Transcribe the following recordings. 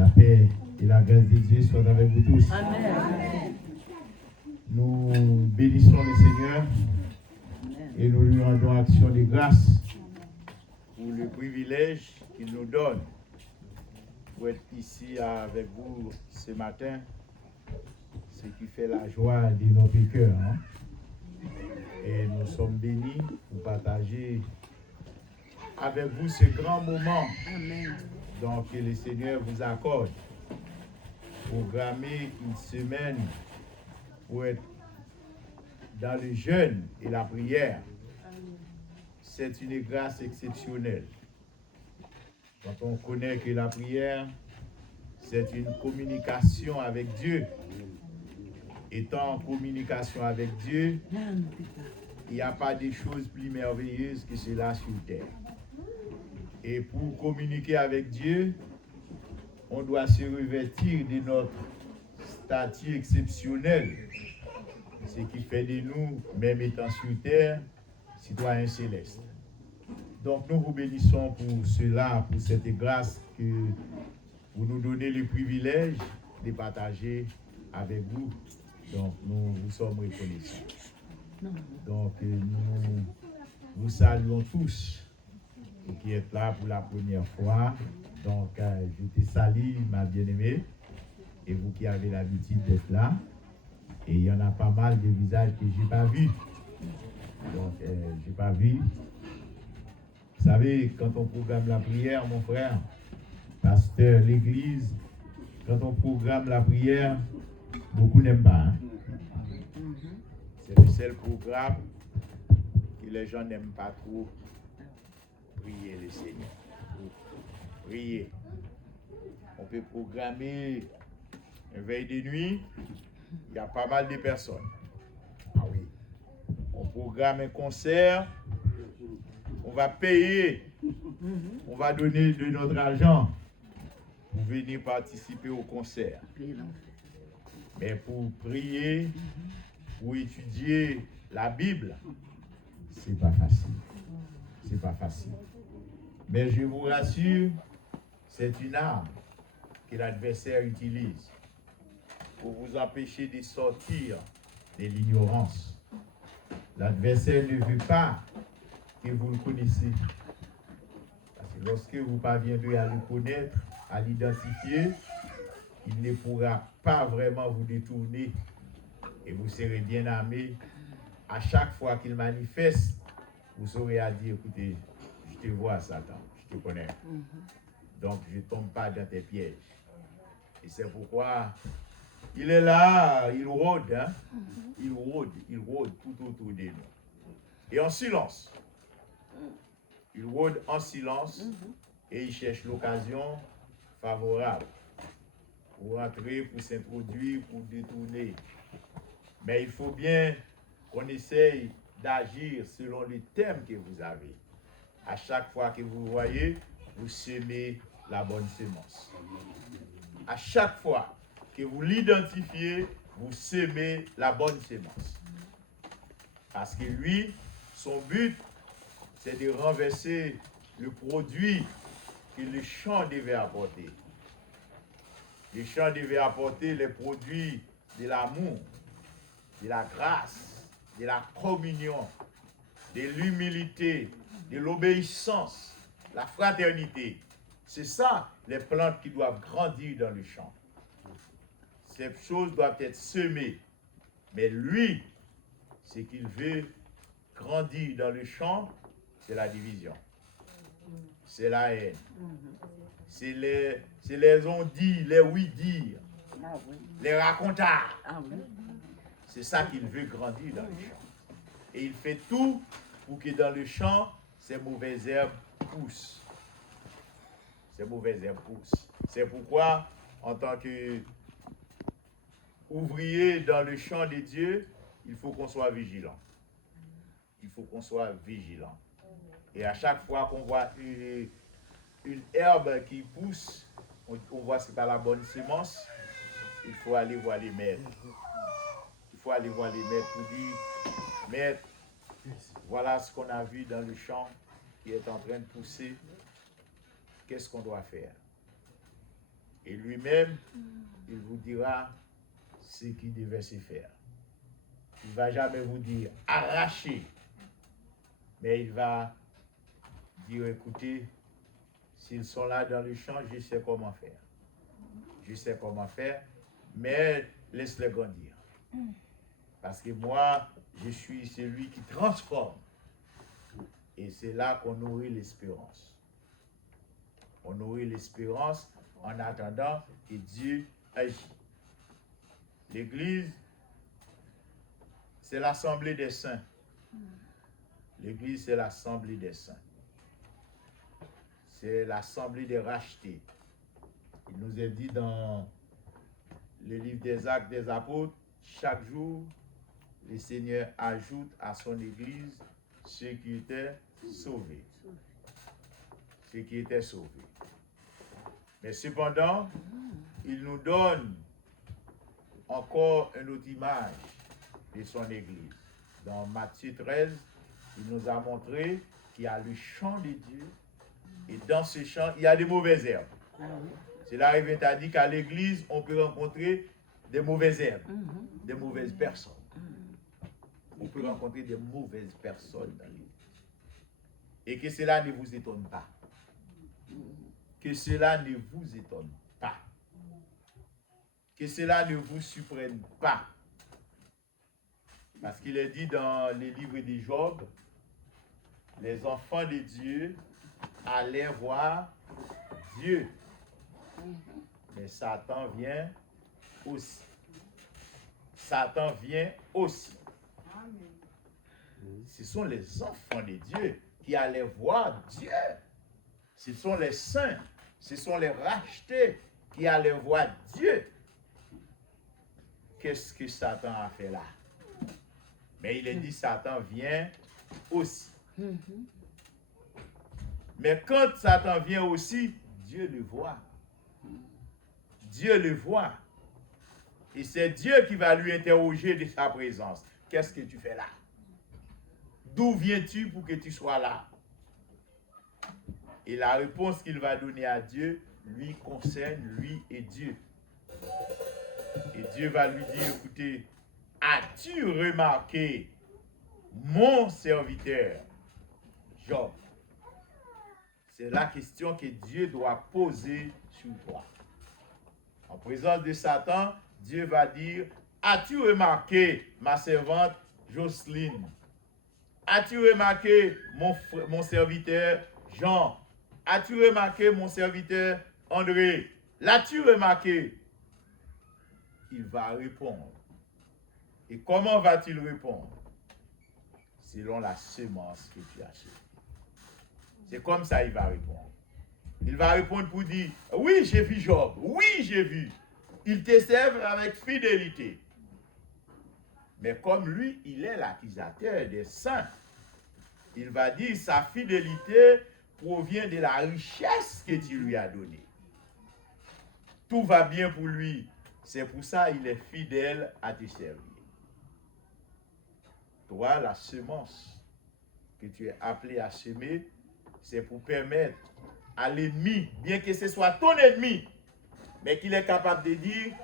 la paix et la grâce de Dieu soient avec vous tous. Amen. Nous bénissons le Seigneur et nous lui rendons action de grâce pour le privilège qu'il nous donne pour être ici avec vous ce matin, ce qui fait la joie de notre cœur. Et nous sommes bénis pour partager avec vous ce grand moment. Amen. Donc, que le Seigneur vous accorde. Programmer une semaine pour être dans le jeûne et la prière. C'est une grâce exceptionnelle. Quand on connaît que la prière, c'est une communication avec Dieu. Étant en communication avec Dieu, il n'y a pas de choses plus merveilleuses que cela sur terre. Et pour communiquer avec Dieu, on doit se revêtir de notre statut exceptionnel, ce qui fait de nous, même étant sur terre, citoyens célestes. Donc nous vous bénissons pour cela, pour cette grâce que vous nous donnez le privilège de partager avec vous. Donc nous vous sommes reconnaissants. Donc nous vous saluons tous, vous qui êtes là pour la première fois. Donc je te salue, ma bien-aimée, et vous qui avez l'habitude d'être là. Et il y en a pas mal de visages que je n'ai pas vus. Donc je n'ai pas vu. Vous savez, quand on programme la prière, mon frère, pasteur, l'église, quand on programme la prière, beaucoup n'aiment pas. Hein? C'est le seul programme que les gens n'aiment pas trop. Prier le Seigneur. Prier. On peut programmer une veille de nuit, il y a pas mal de personnes. Ah oui. On programme un concert, on va payer, on va donner de notre argent pour venir participer au concert. Mais pour prier, pour étudier la Bible, c'est pas facile. C'est pas facile. Mais je vous rassure, c'est une arme que l'adversaire utilise pour vous empêcher de sortir de l'ignorance. L'adversaire ne veut pas que vous le connaissiez. Parce que lorsque vous parviendrez à le connaître, à l'identifier, il ne pourra pas vraiment vous détourner et vous serez bien armé. À chaque fois qu'il manifeste, vous saurez à dire, écoutez, je te vois Satan, je te connais. Donc je ne tombe pas dans tes pièges. Et c'est pourquoi il est là, il rôde, hein? Il rôde tout autour de nous. Et en silence. Il rôde en silence et il cherche l'occasion favorable pour entrer, pour s'introduire, pour détourner. Mais il faut bien qu'on essaye d'agir selon le thème que vous avez. À chaque fois que vous voyez, vous semez la bonne semence. À chaque fois que vous l'identifiez, vous semez la bonne semence. Parce que lui, son but, c'est de renverser le produit que le champ devait apporter. Le champ devait apporter les produits de l'amour, de la grâce, de la communion, de l'humilité, de l'obéissance, la fraternité. C'est ça, les plantes qui doivent grandir dans le champ. Ces choses doivent être semées. Mais lui, ce qu'il veut grandir dans le champ, c'est la division. C'est la haine. C'est les on-dit, les oui-dire, les racontards. C'est ça qu'il veut grandir dans le champ. Et il fait tout pour que dans le champ, ces mauvaises herbes poussent. Ces mauvaises herbes poussent. C'est pourquoi, en tant qu'ouvrier dans le champ de Dieu, il faut qu'on soit vigilant. Il faut qu'on soit vigilant. Et à chaque fois qu'on voit une herbe qui pousse, on voit que ce n'est pas la bonne semence, il faut aller voir les maîtres. Il faut aller voir les maîtres pour dire, maître, voilà ce qu'on a vu dans le champ qui est en train de pousser. Qu'est-ce qu'on doit faire? Et lui-même, il vous dira ce qui devait se faire. Il ne va jamais vous dire arracher, mais il va dire écoutez, s'ils sont là dans le champ, je sais comment faire. Je sais comment faire, mais laisse-les grandir. Parce que moi, je suis celui qui transforme. Et c'est là qu'on nourrit l'espérance. On nourrit l'espérance en attendant que Dieu agisse. L'Église, c'est l'assemblée des saints. L'Église, c'est l'assemblée des saints. C'est l'assemblée des rachetés. Il nous est dit dans le livre des Actes des Apôtres, chaque jour, le Seigneur ajoute à son Église ceux qui étaient sauvés. Ceux qui étaient sauvés. Mais cependant, il nous donne encore une autre image de son Église. Dans Matthieu 13, il nous a montré qu'il y a le champ de Dieu et dans ce champ, il y a des mauvaises herbes. C'est là qu'il t'a dit qu'à l'église, on peut rencontrer des mauvaises herbes, des mauvaises personnes. On peut rencontrer des mauvaises personnes dans l'église. Et que cela ne vous étonne pas. Que cela ne vous étonne pas. Que cela ne vous surprenne pas. Parce qu'il est dit dans les livres de Job, les enfants de Dieu allaient voir Dieu. Mais Satan vient aussi. Satan vient aussi. Ce sont les enfants de Dieu qui allaient voir Dieu. Ce sont les saints, ce sont les rachetés qui allaient voir Dieu. Qu'est-ce que Satan a fait là? Mais il est dit Satan vient aussi. Mais quand Satan vient aussi, Dieu le voit. Dieu le voit. Et c'est Dieu qui va lui interroger de sa présence. Qu'est-ce que tu fais là? D'où viens-tu pour que tu sois là? Et la réponse qu'il va donner à Dieu lui concerne lui et Dieu. Et Dieu va lui dire, écoutez, as-tu remarqué mon serviteur Job? C'est la question que Dieu doit poser sur toi. En présence de Satan, Dieu va dire, as-tu remarqué ma servante Jocelyne? As-tu remarqué mon serviteur Jean? As-tu remarqué mon serviteur André? L'as-tu remarqué? Il va répondre. Et comment va-t-il répondre? Selon la semence que tu as semée. C'est comme ça qu'il va répondre. Il va répondre pour dire, oui, j'ai vu Job. Oui, j'ai vu. Il te sert avec fidélité. Mais comme lui, il est l'accusateur des saints, il va dire, sa fidélité provient de la richesse que tu lui as donnée. Tout va bien pour lui. C'est pour ça qu'il est fidèle à te servir. Toi, la semence que tu es appelé à semer, c'est pour permettre à l'ennemi, bien que ce soit ton ennemi, mais qu'il est capable de dire,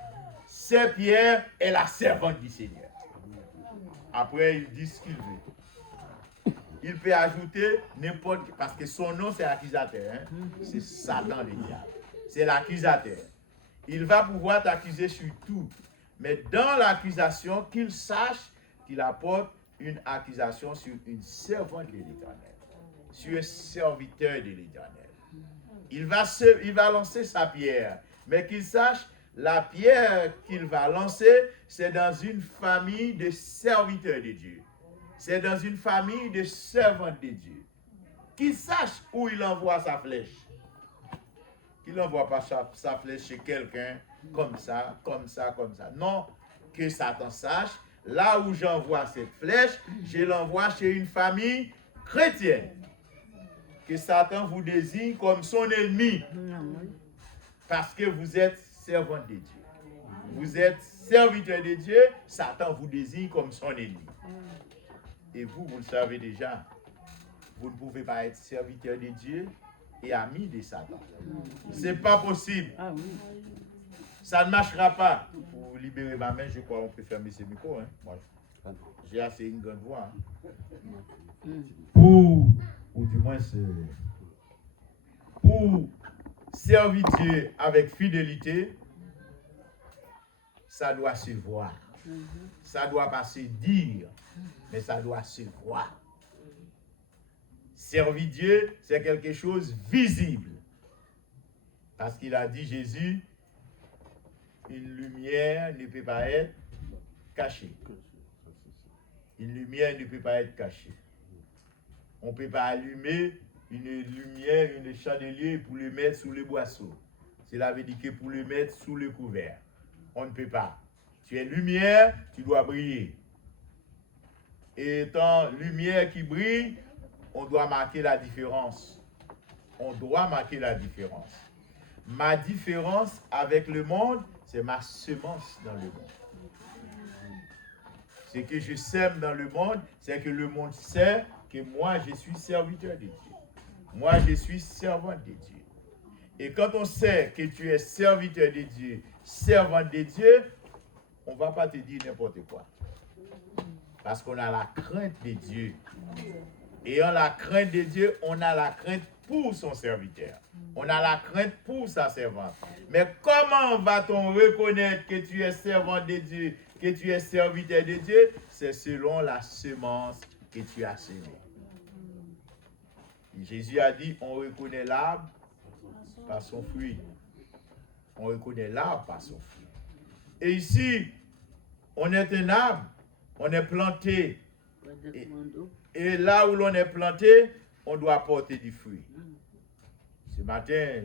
c'est Pierre est la servante du Seigneur. Après, il dit ce qu'il veut. Il peut ajouter n'importe, parce que son nom c'est accusateur, hein? C'est Satan le diable. C'est l'accusateur. Il va pouvoir t'accuser sur tout, mais dans l'accusation, qu'il sache qu'il apporte une accusation sur une servante de l'Éternel, sur un serviteur de l'Éternel. Il va lancer sa pierre, mais qu'il sache, la pierre qu'il va lancer, c'est dans une famille de serviteurs de Dieu. C'est dans une famille de servantes de Dieu. Qu'il sache où il envoie sa flèche. Qu'il n'envoie pas sa flèche chez quelqu'un, comme ça, comme ça, comme ça. Non, que Satan sache, là où j'envoie cette flèche, je l'envoie chez une famille chrétienne. Que Satan vous désigne comme son ennemi. Parce que vous êtes servant de Dieu. Vous êtes serviteur de Dieu, Satan vous désigne comme son ennemi. Et vous, vous le savez déjà, vous ne pouvez pas être serviteur de Dieu et ami de Satan. C'est pas possible. Ah oui. Ça ne marchera pas. Pour libérer ma main, je crois qu'on peut fermer ce micro. Hein. Moi, j'ai assez une grande voix. Hein. Ou du moins, pour servir Dieu avec fidélité, ça doit se voir. Ça doit pas se dire, mais ça doit se voir. Servir Dieu, c'est quelque chose visible. Parce qu'il a dit, Jésus, une lumière ne peut pas être cachée. Une lumière ne peut pas être cachée. On ne peut pas allumer une lumière, une chandelier pour le mettre sous le boisseau. Cela veut dire que pour le mettre sous le couvert. On ne peut pas. Tu es lumière, tu dois briller. Et étant lumière qui brille, on doit marquer la différence. On doit marquer la différence. Ma différence avec le monde, c'est ma semence dans le monde. Ce que je sème dans le monde, c'est que le monde sait que moi, je suis serviteur de Dieu. Moi, je suis servant de Dieu. Et quand on sait que tu es serviteur de Dieu, servant de Dieu, on ne va pas te dire n'importe quoi. Parce qu'on a la crainte de Dieu. Et en la crainte de Dieu, on a la crainte pour son serviteur. On a la crainte pour sa servante. Mais comment va-t-on reconnaître que tu es servant de Dieu, que tu es serviteur de Dieu? C'est selon la semence que tu as semée. Jésus a dit, on reconnaît l'arbre par son fruit. On reconnaît l'arbre par son fruit. Et ici, on est un arbre, on est planté. Et là où l'on est planté, on doit porter du fruit. Ce matin,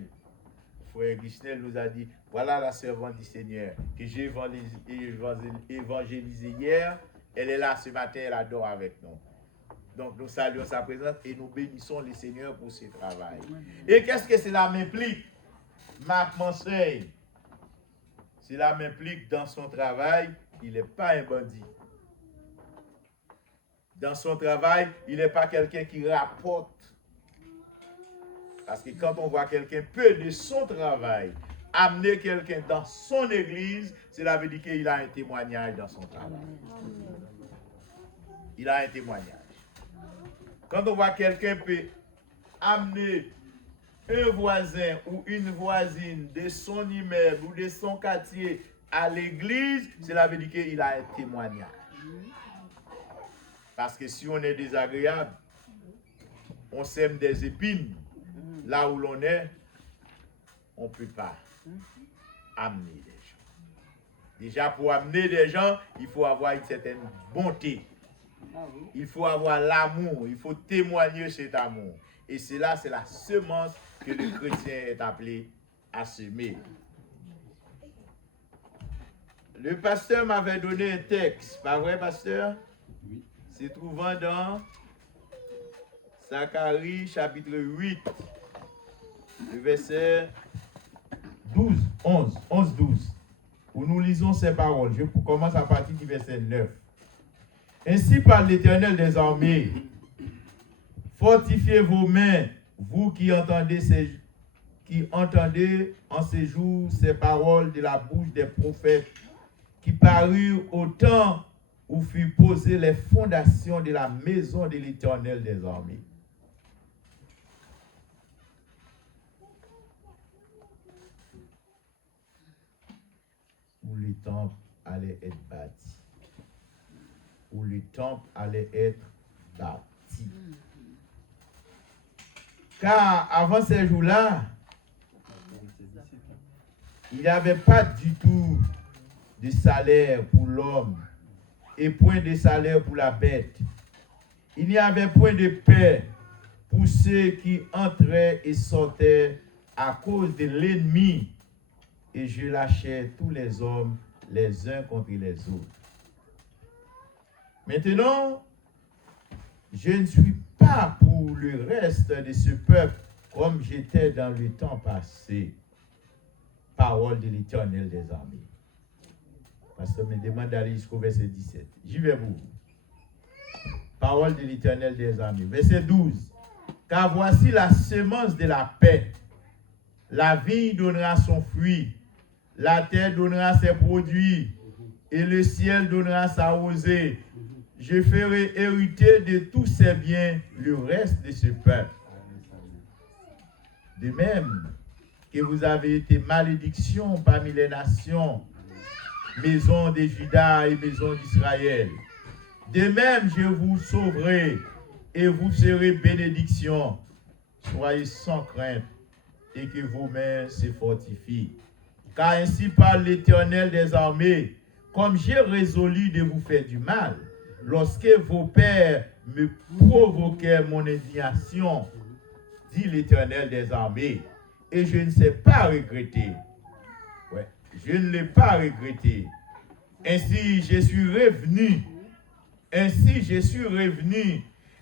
frère Grisnel nous a dit, voilà la servante du Seigneur que j'ai évangélisée hier. Elle est là ce matin, elle adore avec nous. Donc nous saluons sa présence et nous bénissons le Seigneur pour ce travail. Et qu'est-ce que cela m'implique? Ma conseil, cela m'implique dans son travail, il n'est pas un bandit. Dans son travail, il n'est pas quelqu'un qui rapporte. Parce que quand on voit quelqu'un peu de son travail amener quelqu'un dans son église, cela veut dire qu'il a un témoignage dans son travail. Il a un témoignage. Quand on voit quelqu'un peut amener un voisin ou une voisine de son immeuble ou de son quartier à l'église, cela veut dire qu'il a un témoignage. Parce que si on est désagréable, on sème des épines. Là où l'on est, on ne peut pas amener des gens. Déjà, pour amener des gens, il faut avoir une certaine bonté. Il faut avoir l'amour. Il faut témoigner cet amour. Et cela, c'est la semence que le chrétien est appelé à semer. Le pasteur m'avait donné un texte. Pas vrai, pasteur? Oui. Se trouvant dans Zacharie chapitre 8, le verset 12, 12, où nous lisons ces paroles. Je commence à partir du verset 9. Ainsi parle l'Éternel des armées. Fortifiez vos mains, vous qui entendez en ces jours ces paroles de la bouche des prophètes qui parurent au temps où furent posées les fondations de la maison de l'Éternel des armées. Où le temple allait être bâti. Où le temple allait être bâti. Car avant ces jours-là, il n'y avait pas du tout de salaire pour l'homme et point de salaire pour la bête. Il n'y avait point de paix pour ceux qui entraient et sortaient à cause de l'ennemi. Et je lâchais tous les hommes les uns contre les autres. Maintenant, je ne suis pas pour le reste de ce peuple comme j'étais dans le temps passé. Parole de l'Éternel des armées. Pasteur me demande d'aller jusqu'au verset 17. J'y vais vous. Parole de l'Éternel des armées. Verset 12. Car voici la semence de la paix. La vigne donnera son fruit, la terre donnera ses produits, et le ciel donnera sa rosée. Je ferai hériter de tous ses biens le reste de ce peuple. De même que vous avez été malédiction parmi les nations, maison de Juda et maison d'Israël. De même, je vous sauverai et vous serez bénédiction. Soyez sans crainte et que vos mains se fortifient. Car ainsi parle l'Éternel des armées, comme j'ai résolu de vous faire du mal, lorsque vos pères me provoquaient mon indignation, dit l'Éternel des armées, et je ne sais pas regretter. Ouais, je ne l'ai pas regretté. Ainsi je suis revenu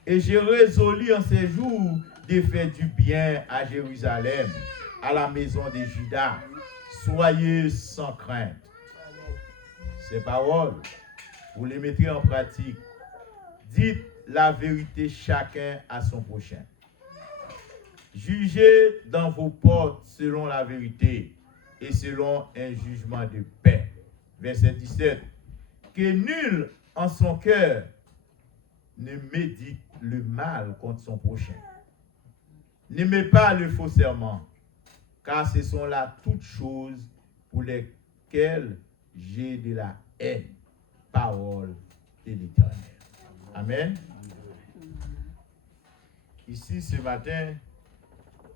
et j'ai résolu en ces jours de faire du bien à Jérusalem, à la maison de Juda. Soyez sans crainte. Ces paroles, vous les mettrez en pratique. Dites la vérité chacun à son prochain. Jugez dans vos portes selon la vérité et selon un jugement de paix. Verset 17. Que nul en son cœur ne médite le mal contre son prochain. N'aimez pas le faux serment, car ce sont là toutes choses pour lesquelles j'ai de la haine. Parole de l'Éternel. Amen. Ici, ce matin,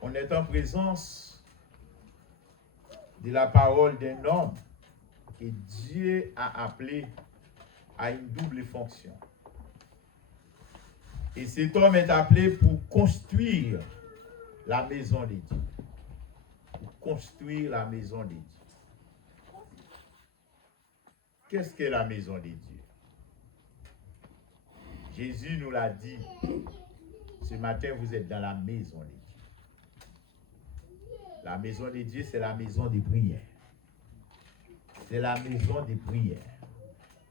on est en présence de la parole d'un homme que Dieu a appelé à une double fonction. Et cet homme est appelé pour construire la maison de Dieu. Pour construire la maison de Dieu. Qu'est-ce que la maison de Dieu? Jésus nous l'a dit. Ce matin, vous êtes dans la maison de Dieu. La maison de Dieu, c'est la maison de prière. C'est la maison de prière.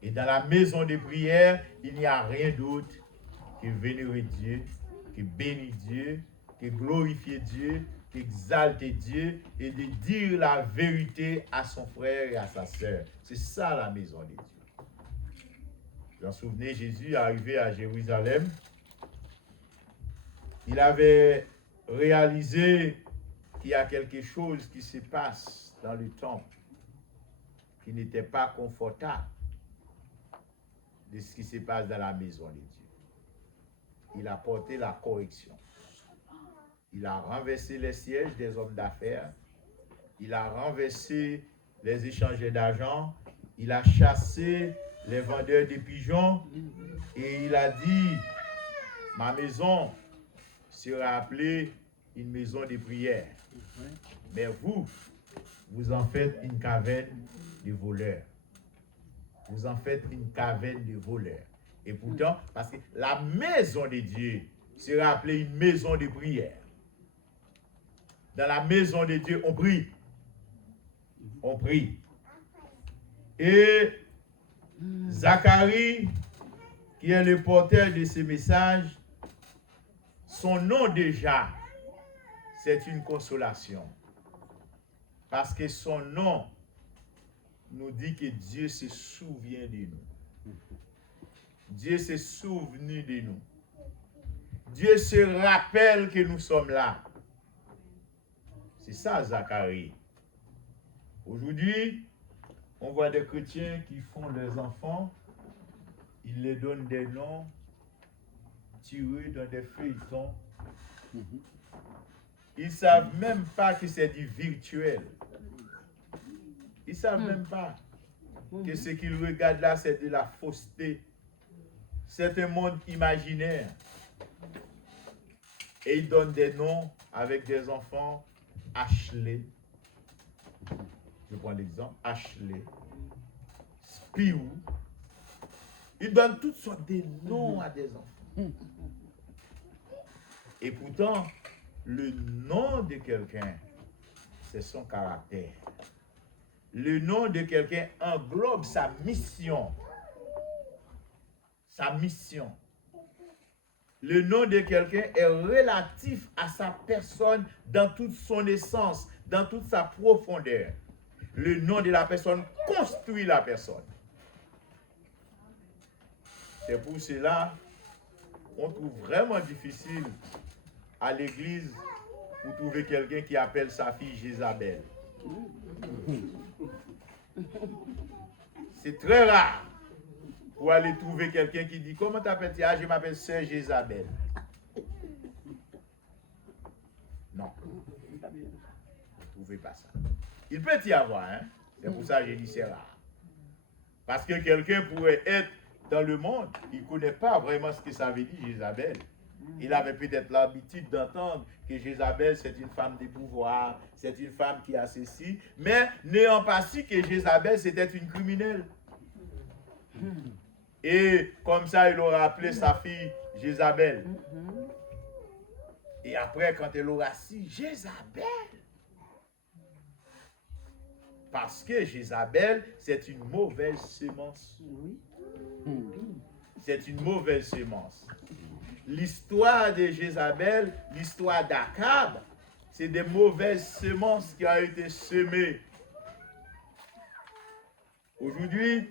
Et dans la maison de prière, il n'y a rien d'autre que vénérer Dieu, que bénir Dieu, que glorifier Dieu, qu'exalter Dieu et de dire la vérité à son frère et à sa sœur. C'est ça la maison de Dieu. Vous vous souvenez, Jésus est arrivé à Jérusalem. Il avait réalisé qu'il y a quelque chose qui se passe dans le temple qui n'était pas confortable de ce qui se passe dans la maison de Dieu. Il a porté la correction. Il a renversé les sièges des hommes d'affaires. Il a renversé les échangeurs d'argent. Il a chassé les vendeurs de pigeons. Et il a dit, ma maison sera appelée une maison de prière. Mais vous en faites une caverne de voleurs. Vous en faites une caverne de voleurs. Et pourtant, parce que la maison de Dieu sera appelée une maison de prière. Dans la maison de Dieu, on prie. On prie. Et Zacharie, qui est le porteur de ce message, son nom déjà, c'est une consolation. Parce que son nom nous dit que Dieu se souvient de nous. Dieu s'est souvenu de nous. Dieu se rappelle que nous sommes là. C'est ça, Zacharie. Aujourd'hui, on voit des chrétiens qui font leurs enfants, ils les donnent des noms tirés dans des feuilletons. Ils ne savent même pas que c'est du virtuel. Ils ne savent même pas que ce qu'ils regardent là, c'est de la fausseté. C'est un monde imaginaire. Et ils donnent des noms avec des enfants. Ashley. Je prends l'exemple. Ashley. Spiou. Ils donnent toutes sortes de noms à des enfants. Et pourtant, le nom de quelqu'un, c'est son caractère. Le nom de quelqu'un englobe sa mission. Sa mission. Le nom de quelqu'un est relatif à sa personne dans toute son essence, dans toute sa profondeur. Le nom de la personne construit la personne. C'est pour cela qu'on trouve vraiment difficile à l'église pour trouver quelqu'un qui appelle sa fille Jézabel. C'est très rare pour aller trouver quelqu'un qui dit « Comment t'appelles-tu » « Ah, je m'appelle Sœur Jézabel. » Non. Vous ne trouvez pas ça. Il peut y avoir, hein. C'est pour ça que j'ai dit c'est rare. Parce que quelqu'un pourrait être dans le monde, il ne connaît pas vraiment ce que ça veut dire Jézabel. Il avait peut-être l'habitude d'entendre que Jézabel, c'est une femme de pouvoir, c'est une femme qui a ceci, mais n'ayant pas su que Jézabel, c'était une criminelle. Et comme ça, il aura appelé sa fille Jézabel. Et après, quand elle aura su Jézabel, parce que Jézabel, c'est une mauvaise semence. C'est une mauvaise semence. L'histoire de Jézabel, l'histoire d'Akab, c'est des mauvaises semences qui ont été semées. Aujourd'hui,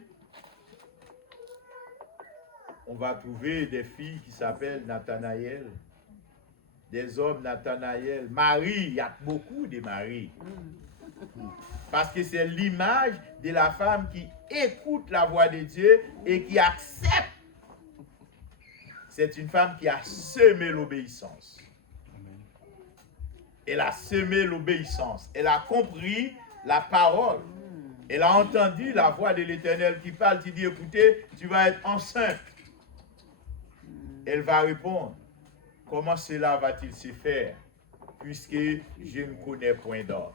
on va trouver des filles qui s'appellent Nathanaël, des hommes Nathanaël, Marie, il y a beaucoup de Marie. Parce que c'est l'image de la femme qui écoute la voix de Dieu et qui accepte. C'est une femme qui a semé l'obéissance. Elle a semé l'obéissance. Elle a compris la parole. Elle a entendu la voix de l'Éternel qui parle, qui dit, écoutez, tu vas être enceinte. Elle va répondre, comment cela va-t-il se faire, puisque je ne connais point d'homme.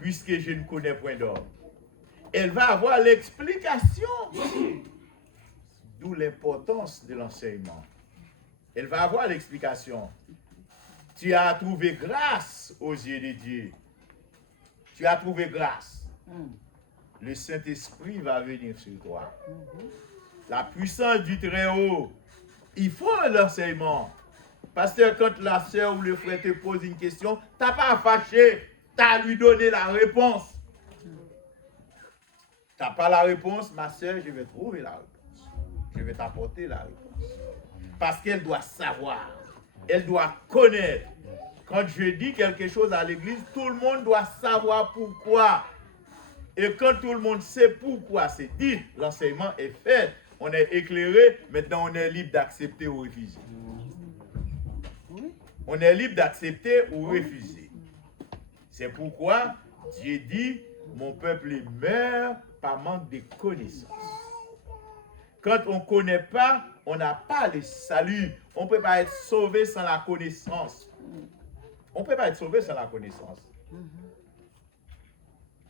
Puisque je ne connais point d'homme. Elle va avoir l'explication. D'où l'importance de l'enseignement. Elle va avoir l'explication. Tu as trouvé grâce aux yeux de Dieu. Tu as trouvé grâce. Le Saint-Esprit va venir sur toi. La puissance du Très-Haut. Il faut l'enseignement. Parce que quand la sœur ou le frère te pose une question, tu n'as pas à fâcher. Tu as à lui donner la réponse. Tu n'as pas la réponse, ma sœur, je vais trouver la réponse. Je vais t'apporter la réponse. Parce qu'elle doit savoir. Elle doit connaître. Quand je dis quelque chose à l'église, tout le monde doit savoir pourquoi. Et quand tout le monde sait pourquoi c'est dit, l'enseignement est fait. On est éclairé, maintenant on est libre d'accepter ou refuser. On est libre d'accepter ou refuser. C'est pourquoi Dieu dit, mon peuple meurt par manque de connaissance. Quand on ne connaît pas, on n'a pas le salut. On ne peut pas être sauvé sans la connaissance. On ne peut pas être sauvé sans la connaissance.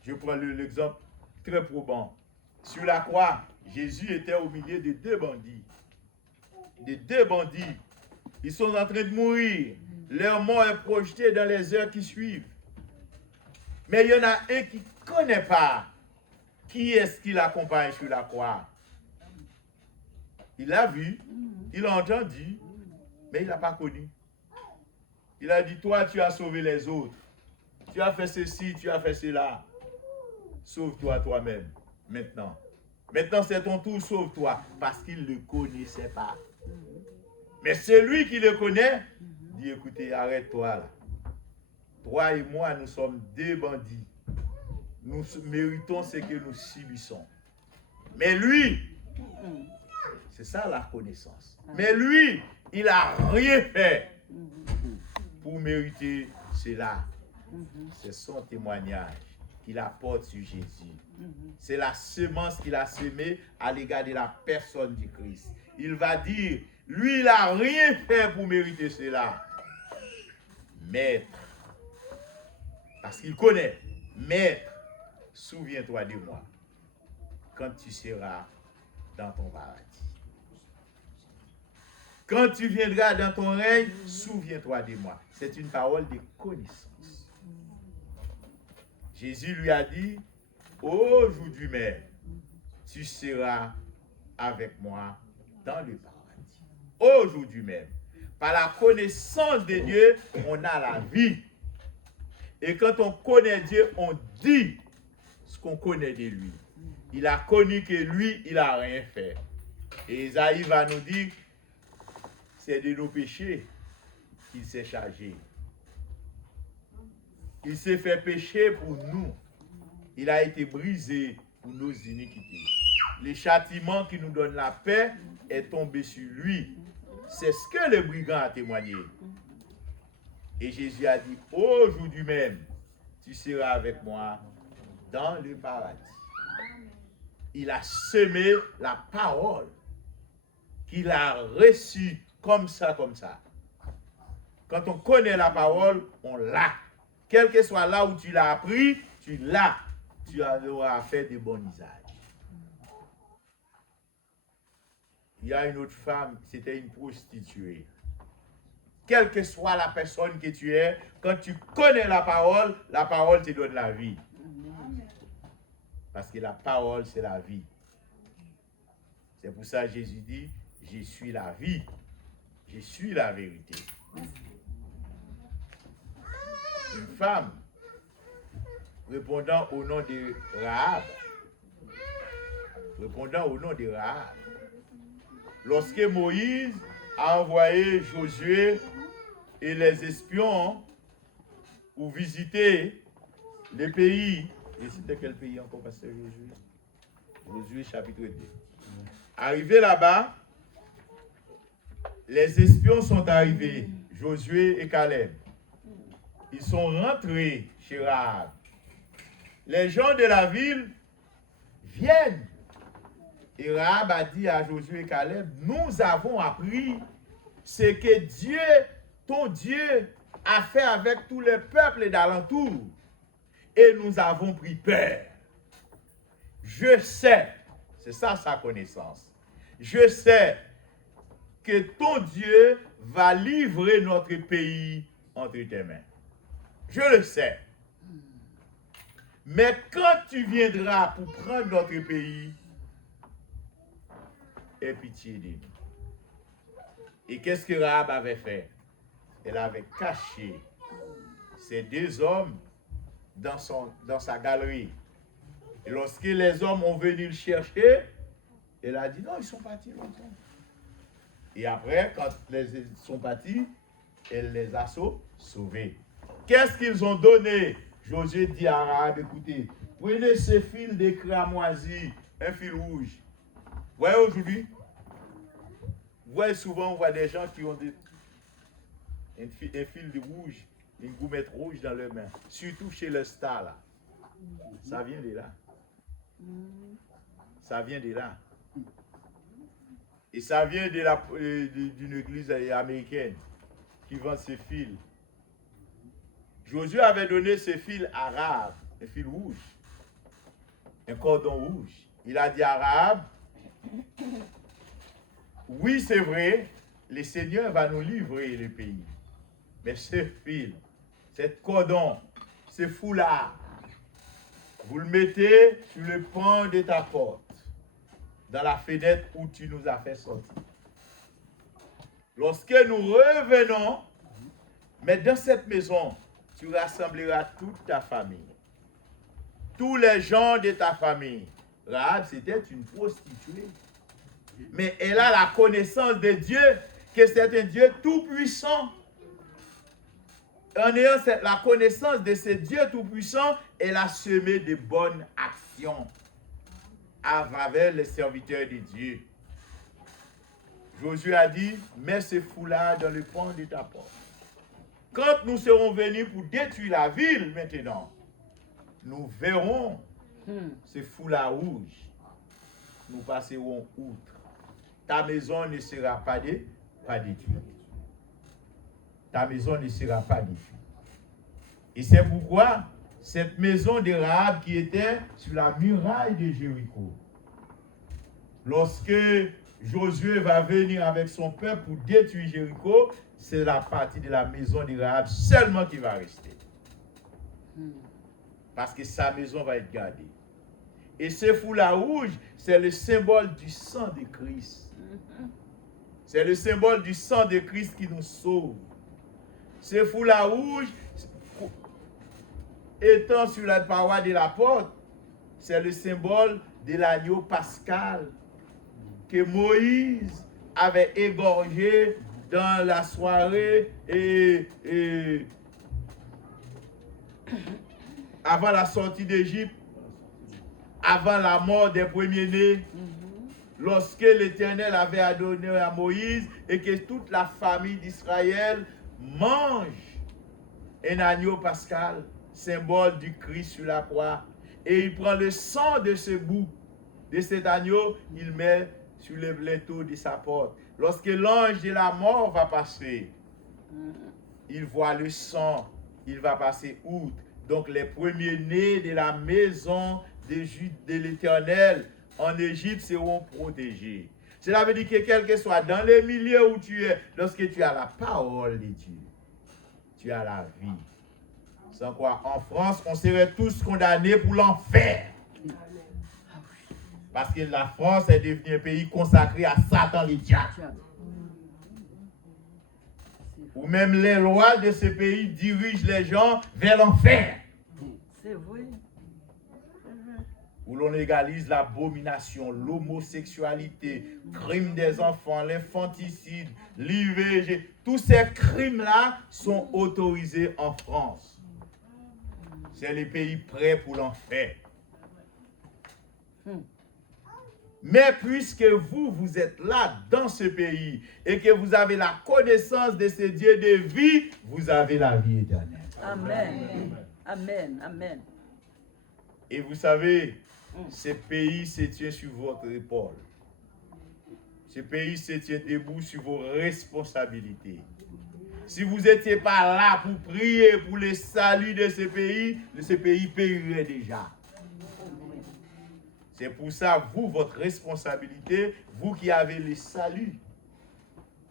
Je prends l'exemple très probant. Sur la croix, Jésus était au milieu de deux bandits. De deux bandits. Ils sont en train de mourir. Leur mort est projetée dans les heures qui suivent. Mais il y en a un qui ne connaît pas qui est-ce qui l'accompagne sur la croix. Il l'a vu, il l'a entendu, mais il n'a pas connu. Il a dit, toi, tu as sauvé les autres. Tu as fait ceci, tu as fait cela. Sauve-toi toi-même, maintenant. Maintenant, c'est ton tour, sauve-toi. Parce qu'il ne le connaissait pas. Mais celui qui le connaît, dit, écoutez, arrête-toi là. Toi et moi, nous sommes deux bandits. Nous méritons ce que nous subissons. Mais lui, c'est ça la connaissance. Mais lui, il n'a rien fait pour mériter cela. C'est son témoignage qu'il apporte sur Jésus. C'est la semence qu'il a semée à l'égard de la personne du Christ. Il va dire, lui, il n'a rien fait pour mériter cela. Maître, parce qu'il connaît, Maître, souviens-toi de moi quand tu seras dans ton paradis. Quand tu viendras dans ton règne, souviens-toi de moi. C'est une parole de connaissance. Jésus lui a dit, aujourd'hui même, tu seras avec moi dans le paradis. aujourd'hui même. Par la connaissance de Dieu, on a la vie. Et quand on connaît Dieu, on dit ce qu'on connaît de lui. Il a connu que lui, il n'a rien fait. Et Isaïe va nous dire, c'est de nos péchés qu'il s'est chargé. Il s'est fait pécher pour nous. Il a été brisé pour nos iniquités. Le châtiment qui nous donne la paix est tombé sur lui. C'est ce que le brigand a témoigné. Et Jésus a dit, aujourd'hui même, tu seras avec moi dans le paradis. Il a semé la parole qu'il a reçue comme ça, comme ça. Quand on connaît la parole, on l'a. Quel que soit là où tu l'as appris, tu l'as. Tu auras fait de bons usages. Il y a une autre femme, c'était une prostituée. Quelle que soit la personne que tu es, quand tu connais la parole te donne la vie. Parce que la parole, c'est la vie. C'est pour ça que Jésus dit, je suis la vie. Je suis la vérité. Une femme répondant au nom de Rahab. Répondant au nom de Rahab. Lorsque Moïse a envoyé Josué et les espions pour visiter les pays, et c'était quel pays encore, pasteur Josué? Josué chapitre 2. Arrivé là-bas, les espions sont arrivés, Josué et Caleb. Ils sont rentrés chez Rahab. Les gens de la ville viennent. Et Rahab a dit à Josué et Caleb, nous avons appris ce que Dieu, ton Dieu, a fait avec tous les peuples d'alentour. Et nous avons pris peur. Je sais, c'est ça sa connaissance. Je sais que ton Dieu va livrer notre pays entre tes mains. Je le sais. Mais quand tu viendras pour prendre notre pays, aie pitié de nous. Et qu'est-ce que Rahab avait fait? Elle avait caché ces deux hommes dans sa galerie. Et lorsque les hommes ont venu le chercher, elle a dit non, ils sont partis longtemps. Et après, quand ils sont partis, elle les a sauvés. Qu'est-ce qu'ils ont donné? Josué dit à Rahab, écoutez, prenez ce fil de cramoisi, un fil rouge. Vous voyez aujourd'hui? Vous voyez souvent, on voit des gens qui ont un fil de rouge, une gourmette rouge dans leurs mains. Surtout chez le star là. Ça vient de là. Ça vient de là. Et ça vient d'une église américaine qui vend ces fils. Josué avait donné ce fil à Rahab, un fil rouge, un cordon rouge. Il a dit à Rahab, oui, c'est vrai, le Seigneur va nous livrer le pays. Mais ce fil, ce cordon, ce foulard, vous le mettez sur le pan de ta porte, dans la fenêtre où tu nous as fait sortir. Lorsque nous revenons, mais dans cette maison, tu rassembleras toute ta famille. Tous les gens de ta famille. Rahab, c'était une prostituée. Mais elle a la connaissance de Dieu, que c'est un Dieu tout-puissant. En ayant la connaissance de ce Dieu tout-puissant, elle a semé de bonnes actions avec les serviteurs de Dieu. Josué a dit, mets ce foulard dans le pan de ta porte. Quand nous serons venus pour détruire la ville maintenant, nous verrons ce foulard rouge. Nous passerons outre. Ta maison ne sera pas détruite. Ta maison ne sera pas détruite. Et c'est pourquoi cette maison de Rahab qui était sur la muraille de Jéricho, lorsque Josué va venir avec son peuple pour détruire Jéricho, c'est la partie de la maison de Rahab seulement qui va rester. Parce que sa maison va être gardée. Et ce foulard rouge, c'est le symbole du sang de Christ. C'est le symbole du sang de Christ qui nous sauve. Ce foulard rouge étant sur la paroi de la porte, c'est le symbole de l'agneau pascal que Moïse avait égorgé dans la soirée et avant la sortie d'Égypte, avant la mort des premiers-nés, lorsque l'Éternel avait adonné à Moïse et que toute la famille d'Israël mange un agneau pascal, symbole du Christ sur la croix. Et il prend le sang de ce bout, de cet agneau, il met sur le linteau de sa porte. Lorsque l'ange de la mort va passer, il voit le sang, il va passer outre. Donc les premiers-nés de la maison de l'Éternel en Égypte seront protégés. Cela veut dire que quel que soit dans les milieux où tu es, lorsque tu as la parole de Dieu, tu as la vie. Sans quoi, en France, on serait tous condamnés pour l'enfer. Parce que la France est devenue un pays consacré à Satan le diable. Ou même les lois de ce pays dirigent les gens vers l'enfer. C'est vrai. Où l'on légalise l'abomination, l'homosexualité, crime des enfants, l'infanticide, l'IVG. Tous ces crimes-là sont autorisés en France. C'est les pays prêts pour l'enfer. Mais puisque vous êtes là dans ce pays et que vous avez la connaissance de ce Dieu de vie, vous avez la vie éternelle. Amen. Amen. Amen. Et vous savez, ce pays se tient sur votre épaule. Ce pays se tient debout sur vos responsabilités. Si vous n'étiez pas là pour prier pour le salut de ce pays périrait déjà. C'est pour ça, vous, votre responsabilité, vous qui avez le salut,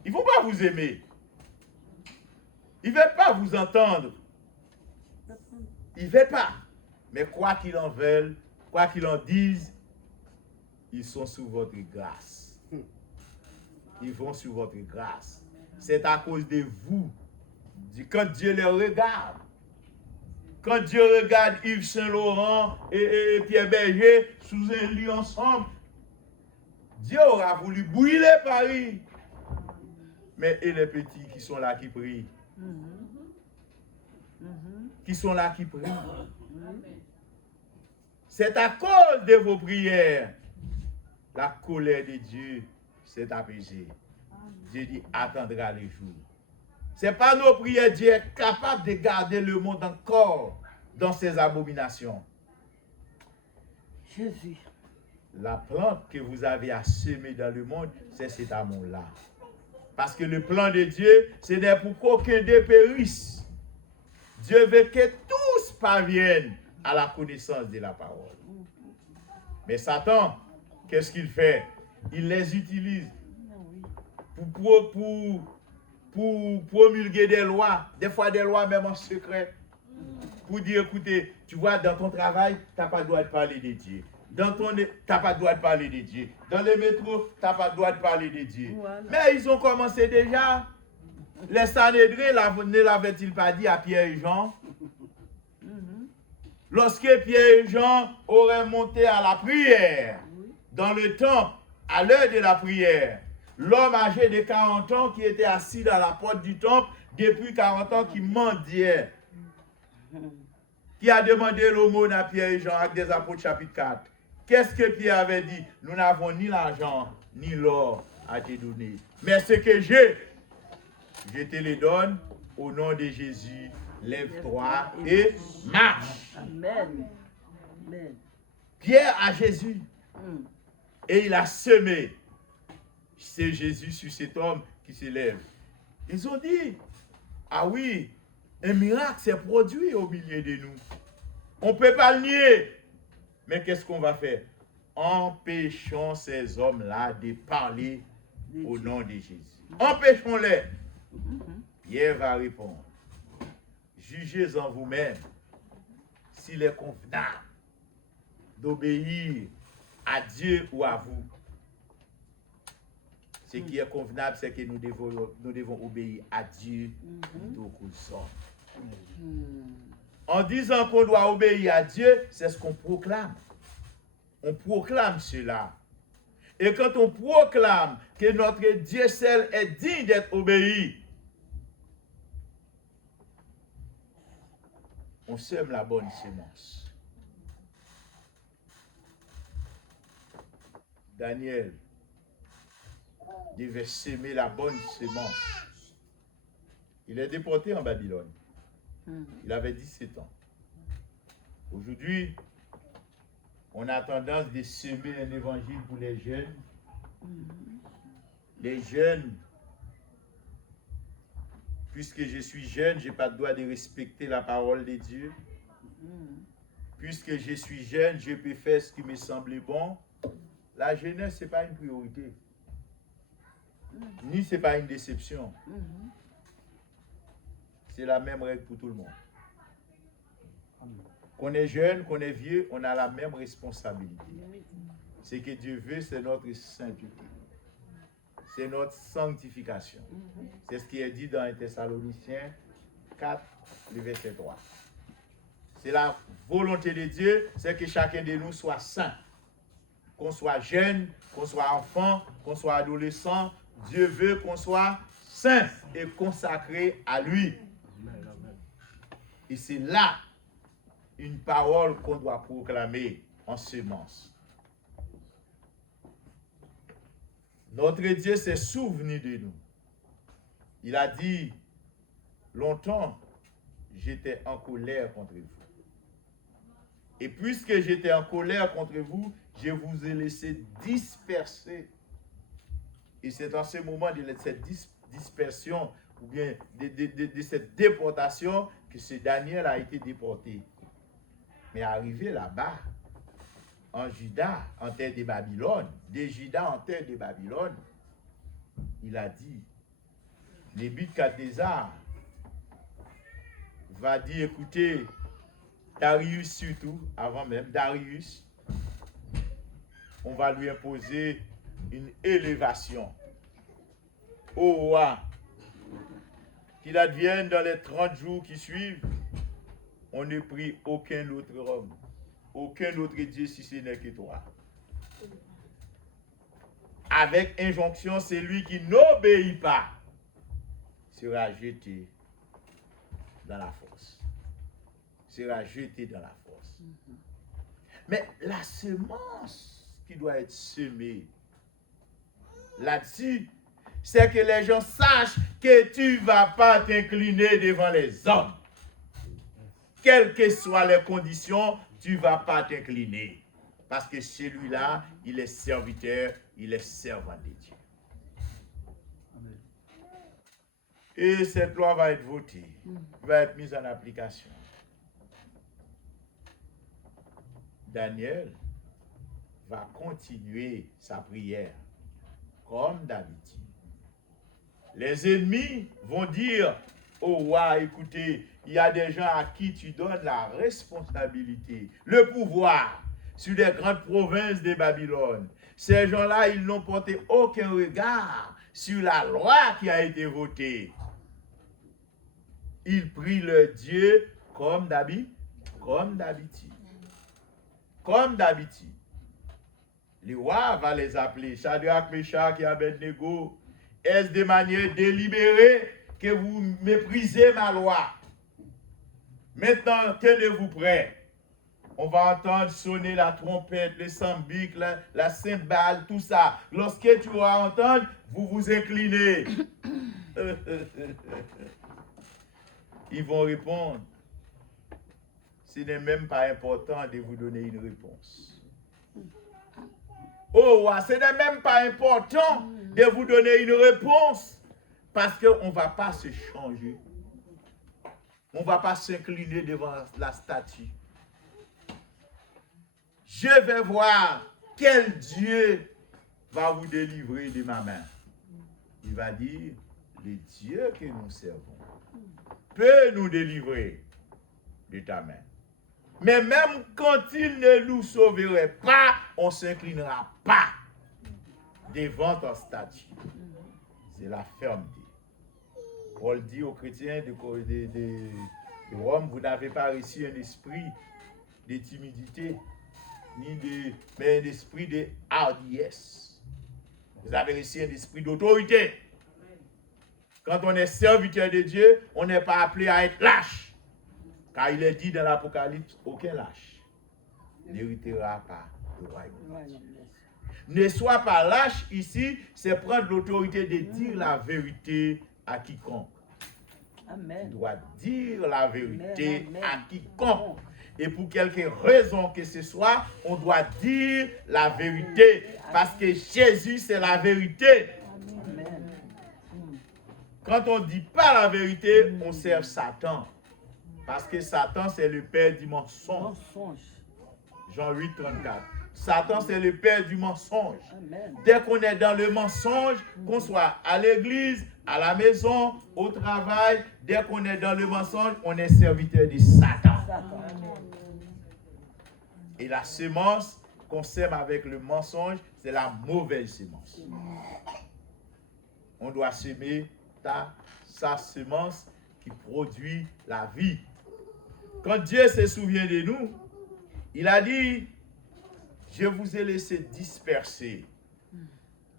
ils ne vont pas vous aimer. Ils ne veulent pas vous entendre. Ils ne veulent pas. Mais quoi qu'ils en veulent, quoi qu'ils en disent, ils sont sous votre grâce. Ils vont sous votre grâce. C'est à cause de vous. Quand Dieu les regarde, quand Dieu regarde Yves Saint-Laurent et Pierre Berger sous un lit ensemble, Dieu aura voulu brûler Paris. Mais et les petits qui sont là qui prient, qui sont là qui prient. C'est à cause de vos prières. La colère de Dieu s'est apaisée. Dieu dit, attendra les jours. Ce n'est pas nos prières, Dieu est capable de garder le monde encore dans ses abominations. Jésus. La plante que vous avez à semer dans le monde, c'est cet amour-là. Parce que le plan de Dieu, ce n'est pour qu'aucun d'eux périsse. Dieu veut que tous parviennent à la connaissance de la parole. Mais Satan, qu'est-ce qu'il fait? Il les utilise pour promulguer des lois, des fois des lois même en secret, pour dire, écoutez, tu vois, dans ton travail, tu n'as pas le droit de parler de Dieu. Tu n'as pas le droit de parler de Dieu. Dans le métro, tu n'as pas le droit de parler de Dieu. Voilà. Mais ils ont commencé déjà. Les Sanhédrins ne l'avaient-ils pas dit à Pierre et Jean? Lorsque Pierre et Jean auraient monté à la prière, dans le temple, à l'heure de la prière, l'homme âgé de 40 ans qui était assis dans la porte du temple, depuis 40 ans, qui mendiait, qui a demandé l'aumône à Pierre et Jean, Actes des Apôtres, chapitre 4. Qu'est-ce que Pierre avait dit? Nous n'avons ni l'argent, ni l'or à te donner. Mais ce que j'ai, je te le donne au nom de Jésus. Lève-toi et marche. Amen. Amen. Pierre a Jésus. Et il a semé. C'est Jésus sur cet homme qui se lève. Ils ont dit, ah oui, un miracle s'est produit au milieu de nous. On ne peut pas le nier. Mais qu'est-ce qu'on va faire? Empêchons ces hommes-là de parler au nom de Jésus. Empêchons-les. Pierre va répondre. Jugez en vous-même s'il est convenable d'obéir à Dieu ou à vous. Ce qui est convenable, c'est que nous devons obéir à Dieu plutôt qu'aux hommes. En disant qu'on doit obéir à Dieu, c'est ce qu'on proclame. On proclame cela. Et quand on proclame que notre Dieu seul est digne d'être obéi, on sème la bonne semence. Daniel devait semer la bonne semence. Il est déporté en Babylone. Il avait 17 ans. Aujourd'hui, on a tendance de semer un évangile pour les jeunes. Les jeunes, puisque je suis jeune, je n'ai pas le droit de respecter la parole de Dieu. Puisque je suis jeune, je peux faire ce qui me semble bon. La jeunesse, ce n'est pas une priorité. Ni ce n'est pas une déception. C'est la même règle pour tout le monde. Qu'on est jeune, qu'on est vieux, on a la même responsabilité. Ce que Dieu veut, c'est notre sainteté. C'est notre sanctification. C'est ce qui est dit dans 1 Thessaloniciens 4, le verset 3. C'est la volonté de Dieu, c'est que chacun de nous soit saint. Qu'on soit jeune, qu'on soit enfant, qu'on soit adolescent, Dieu veut qu'on soit saint et consacré à lui. Et c'est là une parole qu'on doit proclamer en semence. Notre Dieu s'est souvenu de nous. Il a dit, longtemps, j'étais en colère contre vous. Et puisque j'étais en colère contre vous, je vous ai laissé disperser. Et c'est en ce moment de cette dispersion, ou bien de cette déportation, que ce Daniel a été déporté. Mais arrivé là-bas, en Juda, en terre de Babylone, de Juda en terre de Babylone, il a dit, Nebuchadnezzar va dire, écoutez, Darius surtout, avant même, Darius, on va lui imposer une élévation au roi, qu'il advienne dans les 30 jours qui suivent, on ne prie aucun autre homme, aucun autre Dieu si ce n'est que toi. Avec injonction, celui qui n'obéit pas sera jeté dans la fosse. Sera jeté dans la fosse. Mais la semence qui doit être semée là-dessus, c'est que les gens sachent que tu ne vas pas t'incliner devant les hommes. Quelles que soient les conditions, tu ne vas pas t'incliner. Parce que celui-là, il est serviteur, il est servant de Dieu. Et cette loi va être votée, va être mise en application. Daniel va continuer sa prière comme d'habitude. Les ennemis vont dire au roi, écoutez, il y a des gens à qui tu donnes la responsabilité, le pouvoir sur les grandes provinces de Babylone. Ces gens-là, ils n'ont porté aucun regard sur la loi qui a été votée. Ils prient leur Dieu comme d'habitude. Comme d'habitude. Comme d'habitude. Le roi va les appeler Shadrach, Meshach et Abednego. Est-ce de manière délibérée que vous méprisez ma loi? Maintenant, tenez-vous prêts. On va entendre sonner la trompette, le sambic, la cymbale, tout ça. Lorsque tu vas entendre, vous vous inclinez. Ils vont répondre. Ce n'est même pas important de vous donner une réponse. Oh, ce n'est même pas important de vous donner une réponse. Parce qu'on ne va pas se changer. On ne va pas s'incliner devant la statue. Je vais voir quel Dieu va vous délivrer de ma main. Il va dire, le Dieu que nous servons peut nous délivrer de ta main. Mais même quand il ne nous sauverait pas, on ne s'inclinera pas devant ta statue. c'est la fermeté. Paul dit aux chrétiens de Rome, vous n'avez pas reçu un esprit de timidité, mais un esprit de hardiesse. Vous avez reçu un esprit d'autorité. Quand on est serviteur de Dieu, on n'est pas appelé à être lâche. Car il est dit dans l'Apocalypse, aucun lâche n'héritera pas le royaume. Ne sois pas lâche ici, c'est prendre l'autorité de dire la vérité à quiconque. Amen. Tu dois dire la vérité Amen. à quiconque. Et pour quelque raison que ce soit, on doit dire la vérité. Parce que Jésus, c'est la vérité. Amen. Quand on ne dit pas la vérité, on sert Satan. Parce que Satan, c'est le père du mensonge. Mensonge. Jean 8, 34. Satan, c'est le père du mensonge. Amen. Dès qu'on est dans le mensonge, qu'on soit à l'église, à la maison, au travail, dès qu'on est dans le mensonge, on est serviteur de Satan. Satan. Et la semence qu'on sème avec le mensonge, c'est la mauvaise semence. On doit semer sa semence qui produit la vie. Quand Dieu se souvient de nous, il a dit, je vous ai laissé disperser.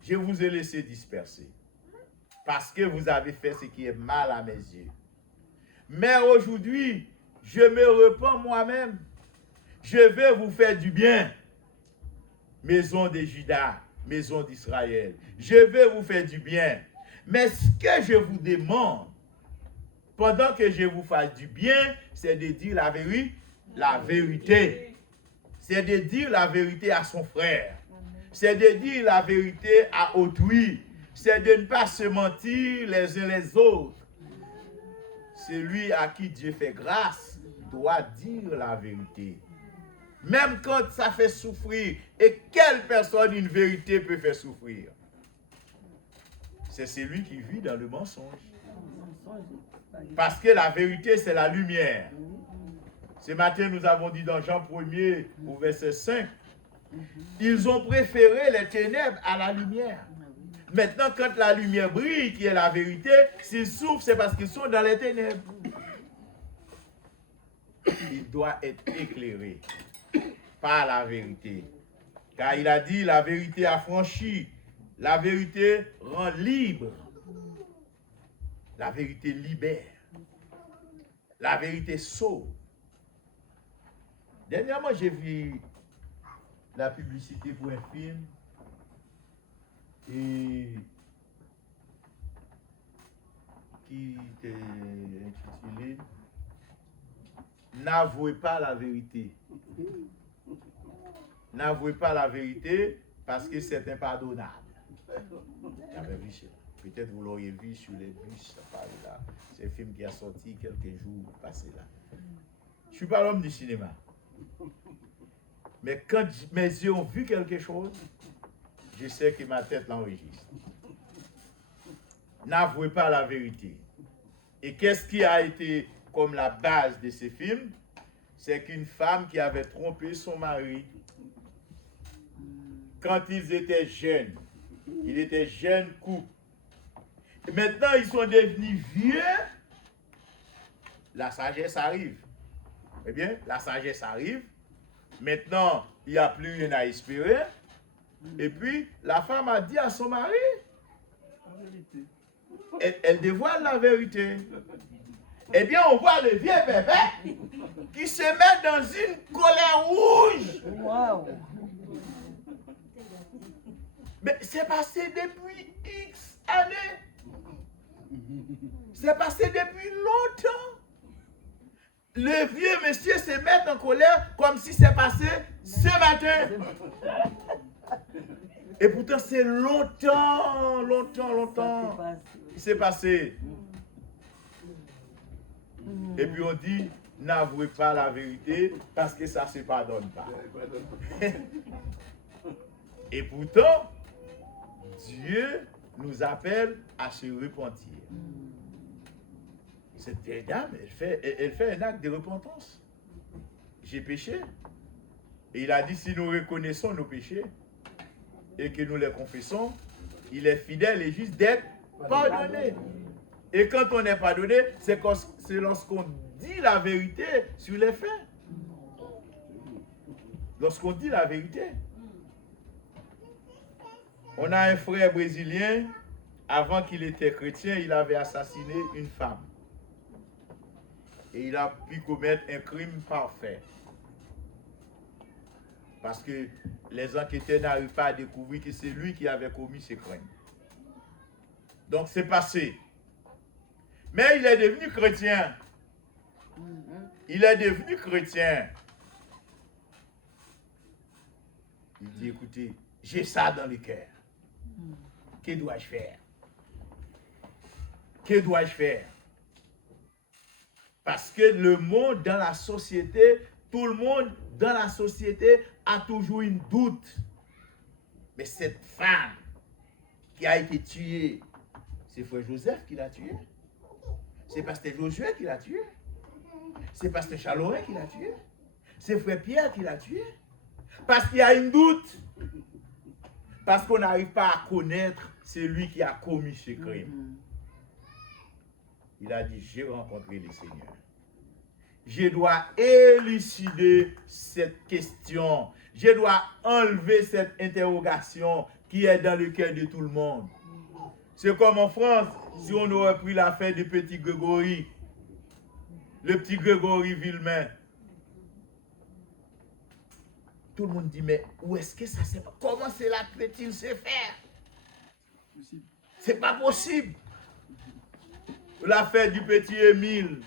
Je vous ai laissé disperser. Parce que vous avez fait ce qui est mal à mes yeux. Mais aujourd'hui, je me repens moi-même. Je vais vous faire du bien. Maison de Juda, maison d'Israël. Je vais vous faire du bien. Mais ce que je vous demande, pendant que je vous fasse du bien, c'est de dire la vérité. C'est de dire la vérité à son frère. C'est de dire la vérité à autrui. C'est de ne pas se mentir les uns les autres. Celui à qui Dieu fait grâce doit dire la vérité. Même quand ça fait souffrir. Et quelle personne une vérité peut faire souffrir? C'est celui qui vit dans le mensonge. Parce que la vérité, c'est la lumière. Ce matin, nous avons dit dans Jean 1er, au verset 5, ils ont préféré les ténèbres à la lumière. Maintenant, quand la lumière brille, qui est la vérité, s'ils souffrent, c'est parce qu'ils sont dans les ténèbres. Il doit être éclairé par la vérité. Car il a dit, la vérité affranchit. La vérité rend libre. La vérité libère. La vérité sauve. Dernièrement, j'ai vu la publicité pour un film et qui était intitulé « N'avouez pas la vérité ». N'avouez pas la vérité parce que c'est impardonnable. J'avais vu, peut-être vous l'auriez vu sur les bus, ça parle là. C'est un film qui a sorti quelques jours passés là. Je ne suis pas l'homme du cinéma. Mais quand mes yeux ont vu quelque chose, je sais que ma tête l'enregistre. N'avouez pas la vérité. Et qu'est-ce qui a été comme la base de ce film? C'est qu'une femme qui avait trompé son mari quand ils étaient jeunes. Ils étaient jeunes couple. Et maintenant, ils sont devenus vieux. La sagesse arrive. Eh bien, la sagesse arrive. Maintenant, il n'y a plus rien à espérer. Et puis, la femme a dit à son mari, elle dévoile la vérité. Eh bien, on voit le vieux bébé qui se met dans une colère rouge. Wow. Mais c'est passé depuis X années. C'est passé depuis longtemps. Le vieux monsieur se met en colère comme si c'est passé ce matin. Et pourtant, c'est longtemps qui s'est passé. Et puis on dit, n'avouez pas la vérité parce que ça ne se pardonne pas. Et pourtant, Dieu nous appelle à se repentir. Cette vieille dame, elle fait un acte de repentance. J'ai péché. Et il a dit, si nous reconnaissons nos péchés et que nous les confessons, il est fidèle et juste d'être pardonné. Et quand on est pardonné, c'est lorsqu'on dit la vérité sur les faits. Lorsqu'on dit la vérité. On a un frère brésilien, avant qu'il était chrétien, il avait assassiné une femme. Et il a pu commettre un crime parfait. Parce que les enquêteurs n'arrivent pas à découvrir que c'est lui qui avait commis ce crime. Donc c'est passé. Mais il est devenu chrétien. Il est devenu chrétien. Il dit, écoutez, j'ai ça dans le cœur. Que dois-je faire? Que dois-je faire? Parce que le monde dans la société, tout le monde dans la société a toujours une doute. Mais cette femme qui a été tuée, c'est frère Joseph qui l'a tuée. C'est pasteur Josué qui l'a tué. C'est pasteur Chalorin qui l'a tué. C'est frère Pierre qui l'a tué. Parce qu'il y a une doute. Parce qu'on n'arrive pas à connaître celui qui a commis ce crime. Il a dit, j'ai rencontré le Seigneur. Je dois élucider cette question. Je dois enlever cette interrogation qui est dans le cœur de tout le monde. C'est comme en France, si on aurait pris l'affaire du petit Grégory, le petit Grégory Villemain. Tout le monde dit, mais où est-ce que ça s'est passé? Comment cela peut-il se faire? C'est pas possible. L'affaire du petit Émile,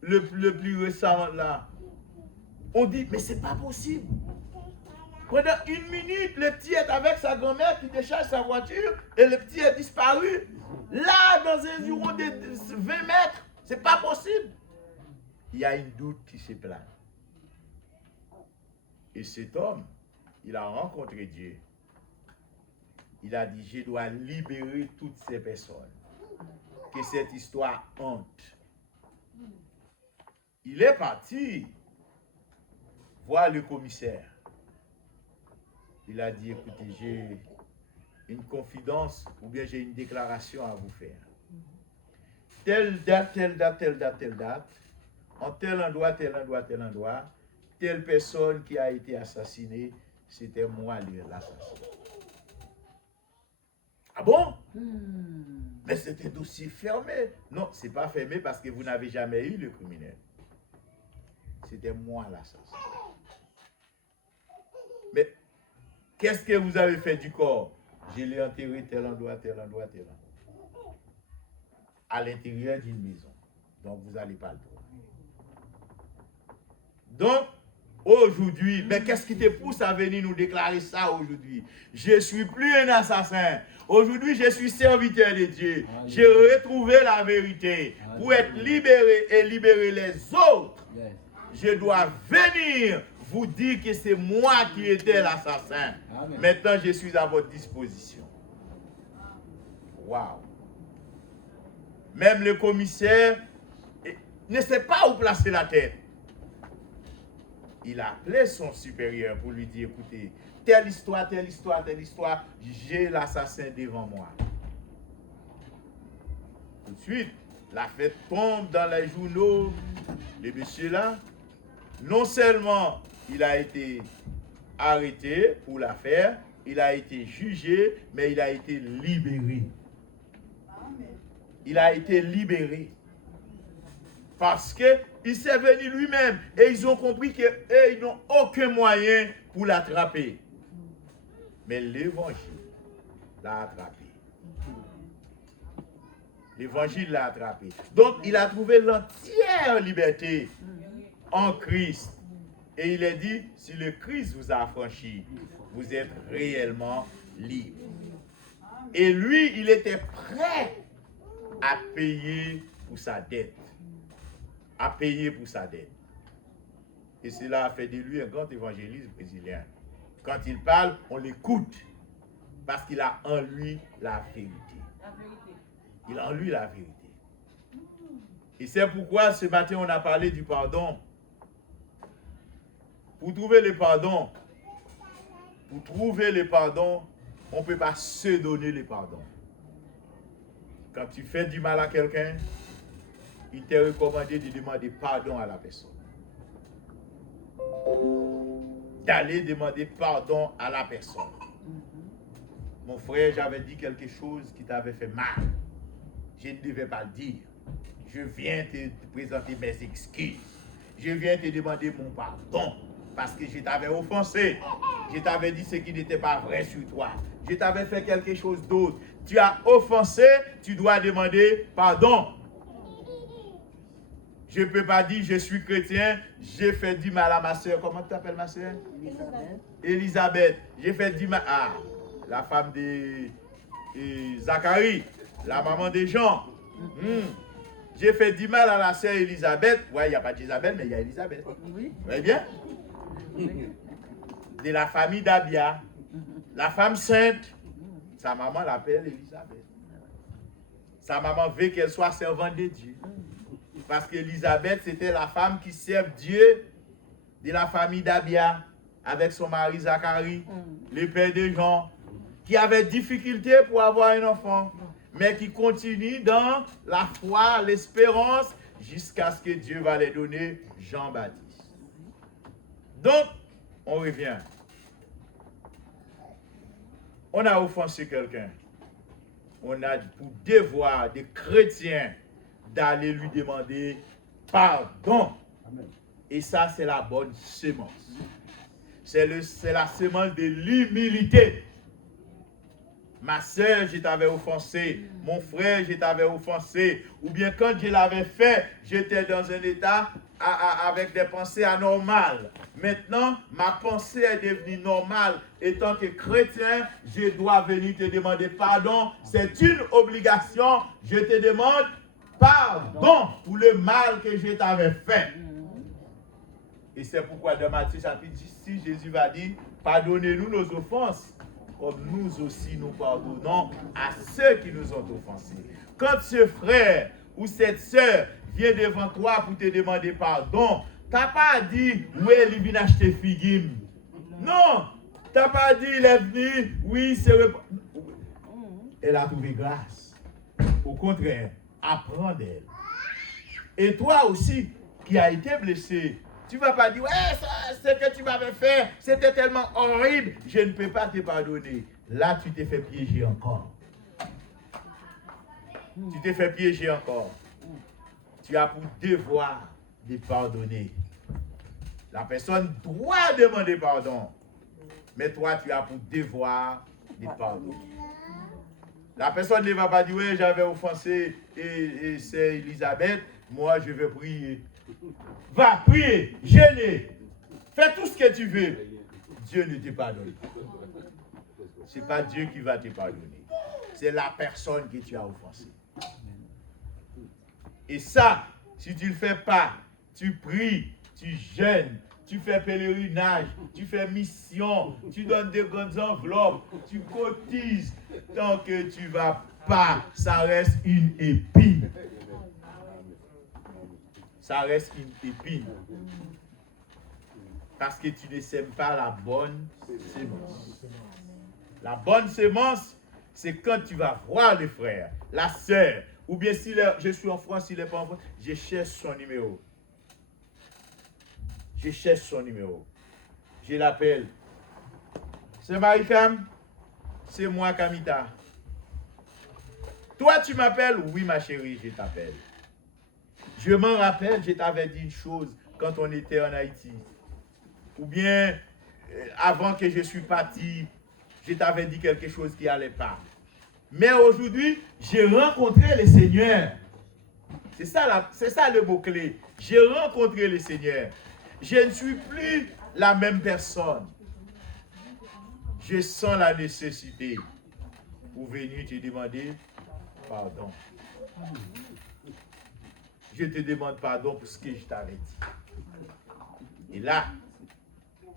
le plus récent là. On dit, mais c'est pas possible. Pendant une minute, le petit est avec sa grand-mère qui décharge sa voiture et le petit est disparu. Là, dans un environ de 20 mètres, c'est pas possible. Il y a une doute qui se plane. Et cet homme, il a rencontré Dieu. Il a dit, je dois libérer toutes ces personnes. Que cette histoire hante. Il est parti voir le commissaire. Il a dit, écoutez, j'ai une confidence ou bien j'ai une déclaration à vous faire. Telle date, telle date, telle date, telle date, en tel endroit, tel endroit, tel endroit, telle personne qui a été assassinée, c'était moi l'assassin. Ah bon? Mais c'est un dossier fermé. Non, c'est pas fermé parce que vous n'avez jamais eu le criminel. C'était moi l'assassin. Mais qu'est-ce que vous avez fait du corps? Je l'ai enterré tel endroit, tel endroit, tel endroit. À l'intérieur d'une maison. Donc vous n'allez pas le trouver. Donc, aujourd'hui, mais qu'est-ce qui te pousse à venir nous déclarer ça aujourd'hui? Je ne suis plus un assassin. Aujourd'hui, je suis serviteur de Dieu. J'ai retrouvé la vérité pour être libéré et libérer les autres. Je dois venir vous dire que c'est moi qui étais l'assassin. Maintenant, je suis à votre disposition. Waouh! Même le commissaire ne sait pas où placer la tête. Il a appelé son supérieur pour lui dire, écoutez, telle histoire, telle histoire, telle histoire, j'ai l'assassin devant moi. Tout de suite, la fête tombe dans les journaux. Le monsieur là, non seulement il a été arrêté pour l'affaire, il a été jugé, mais il a été libéré. Il a été libéré. Parce qu'il s'est venu lui-même et ils ont compris qu'ils n'ont aucun moyen pour l'attraper. Mais l'évangile l'a attrapé. L'évangile l'a attrapé. Donc il a trouvé l'entière liberté en Christ. Et il a dit, si le Christ vous a affranchi, vous êtes réellement libre. Et lui, il était prêt à payer pour sa dette. À payer pour sa dette. Et cela a fait de lui un grand évangéliste brésilien. Quand il parle, on l'écoute. Parce qu'il a en lui la vérité. Il a en lui la vérité. Et c'est pourquoi ce matin on a parlé du pardon. Pour trouver le pardon, on ne peut pas se donner le pardon. quand tu fais du mal à quelqu'un, il t'est recommandé de demander pardon à la personne. D'aller demander pardon à la personne. Mon frère, j'avais dit quelque chose qui t'avait fait mal. Je ne devais pas le dire. Je viens te présenter mes excuses. Je viens te demander mon pardon parce que je t'avais offensé. Je t'avais dit ce qui n'était pas vrai sur toi. Je t'avais fait quelque chose d'autre. Tu as offensé, tu dois demander pardon. Je ne peux pas dire je suis chrétien, j'ai fait du mal à ma soeur. Comment tu t'appelles ma soeur? Elisabeth. J'ai fait du mal. Ah, la femme de Zacharie, la maman des gens. J'ai fait du mal à la sœur Elisabeth. Ouais, il n'y a pas d'Isabelle, mais il y a Elisabeth. Oui. Vous voyez bien? De la famille d'Abia. La femme sainte. Sa maman l'appelle Elisabeth. Sa maman veut qu'elle soit servante de Dieu. Parce qu'Elisabeth, c'était la femme qui sert Dieu de la famille d'Abia avec son mari Zacharie, le père de Jean, qui avait difficulté pour avoir un enfant, mais qui continue dans la foi, l'espérance, jusqu'à ce que Dieu va les donner Jean-Baptiste. Donc, on revient. On a offensé quelqu'un. On a pour devoir des chrétiens d'aller lui demander pardon. Amen. Et ça, c'est la bonne sémence. C'est la sémence de l'humilité. Ma soeur, je t'avais offensé. Mon frère, je t'avais offensé. Ou bien quand je l'avais fait, j'étais dans un état avec des pensées anormales. Maintenant, ma pensée est devenue normale. Et tant que chrétien, je dois venir te demander pardon. C'est une obligation. Je te demande pardon pour le mal que je t'avais fait. Et c'est pourquoi dans Matthieu chapitre 6, Jésus va dire, pardonnez-nous nos offenses, comme nous aussi nous pardonnons à ceux qui nous ont offensés. Quand ce frère ou cette sœur vient devant toi pour te demander pardon, tu n'as pas dit, oui, il vient acheter figues. Non, tu n'as pas dit, il est venu, oui, c'est... Elle a trouvé grâce. Au contraire, apprends d'elle. Et toi aussi, qui as été blessé, tu ne vas pas dire, ouais, ce que tu m'avais fait, c'était tellement horrible, je ne peux pas te pardonner. Là, tu t'es fait piéger encore. Tu t'es fait piéger encore. Tu as pour devoir de pardonner. La personne doit demander pardon. Mais toi, tu as pour devoir de pardonner. La personne ne va pas dire, oui, j'avais offensé et c'est Elisabeth, moi je vais prier. Va prier, jeûner, fais tout ce que tu veux. Dieu ne te pardonne pas. Ce n'est pas Dieu qui va te pardonner. C'est la personne que tu as offensée. Et ça, si tu ne le fais pas, tu pries, tu jeûnes, tu fais pèlerinage, tu fais mission, tu donnes des grandes enveloppes, tu cotises. Tant que tu ne vas pas, ça reste une épine. Ça reste une épine. Parce que tu ne sèmes pas la bonne sémence. La bonne sémence, c'est quand tu vas voir le frère, la sœur, ou bien si je suis en France, s'il n'est pas en France, je cherche son numéro. Je cherche son numéro. Je l'appelle. C'est Marie-Cam? C'est moi, Kamita. Toi, tu m'appelles? Oui, ma chérie, je t'appelle. Je m'en rappelle, je t'avais dit une chose quand on était en Haïti. Ou bien, avant que je suis parti, je t'avais dit quelque chose qui n'allait pas. Mais aujourd'hui, j'ai rencontré le Seigneur. C'est ça le mot-clé. J'ai rencontré le Seigneur. Je ne suis plus la même personne. Je sens la nécessité pour venir te demander pardon. Je te demande pardon pour ce que je t'avais dit. Et là,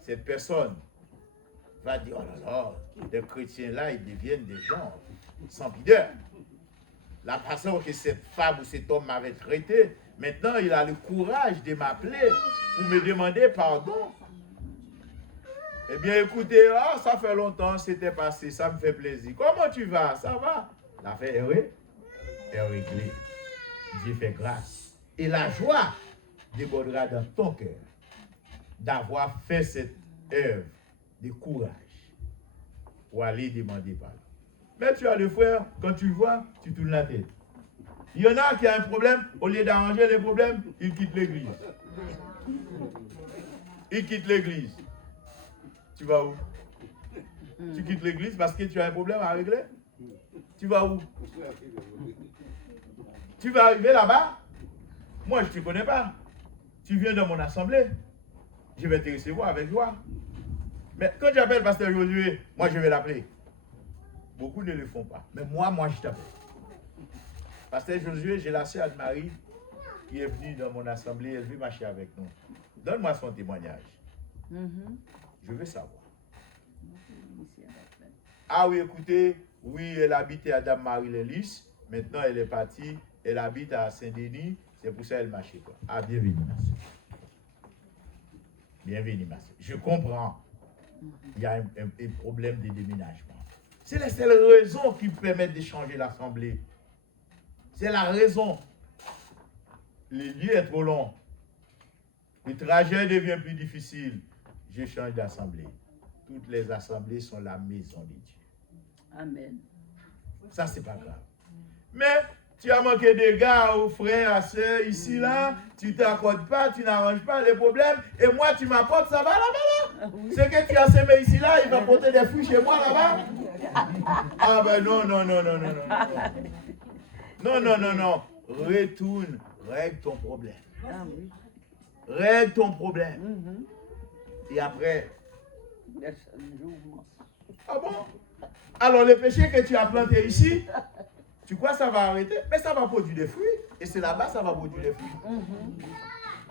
cette personne va dire, oh là là, les chrétiens là, ils deviennent des gens sans pudeur. La façon que cette femme ou cet homme m'avait traité, maintenant il a le courage de m'appeler pour me demander pardon. Eh bien écoutez, oh, ça fait longtemps, c'était passé, ça me fait plaisir. Comment tu vas? Ça va? La fait, oui. est réglée. Dieu fait grâce. Et la joie débordera dans ton cœur d'avoir fait cette œuvre de courage pour aller demander pardon. Mais tu as le frère, quand tu le vois, tu tournes la tête. Il y en a qui a un problème, au lieu d'arranger les problèmes, il quitte l'église. Il quitte l'église. Tu vas où? Tu quittes l'église parce que tu as un problème à régler? Tu vas où? Tu vas arriver là-bas? Moi, je ne te connais pas. Tu viens dans mon assemblée. Je vais te recevoir avec joie. Mais quand j'appelle Pasteur Josué, moi, je vais l'appeler. Beaucoup ne le font pas. Mais moi, je t'appelle. Pasteur Josué, j'ai la sœur Anne-Marie qui est venue dans mon assemblée. Elle veut marcher avec nous. Donne-moi son témoignage. Je veux savoir. Ah oui, écoutez, oui, elle habitait à Dame-Marie-Lélis. Maintenant, elle est partie. Elle habite à Saint-Denis. C'est pour ça qu'elle marche. Ah, bienvenue, ma soeur. Bienvenue, ma soeur. Je comprends. Il y a un problème de déménagement. C'est la seule raison qui permet de changer l'assemblée. C'est la raison. Le lieu est trop long. Le trajet devient plus difficile. Je change d'assemblée. Toutes les assemblées sont la maison de Dieu. Amen. Ça, c'est pas grave. Mais tu as manqué de gars aux frères, à soeurs, ici, là. Tu t'accordes pas, tu n'arranges pas les problèmes. Et moi, tu m'apportes, ça va là-bas, là. C'est que tu as semé ici, là, il va porter des fruits chez moi, là-bas. Ah ben non. Non. Retourne, règle ton problème. Ah oui. Règle ton problème. Et après. Ah bon? Alors le péché que tu as planté ici, tu crois que ça va arrêter? Mais ça va produire des fruits. Et c'est là-bas que ça va produire des fruits.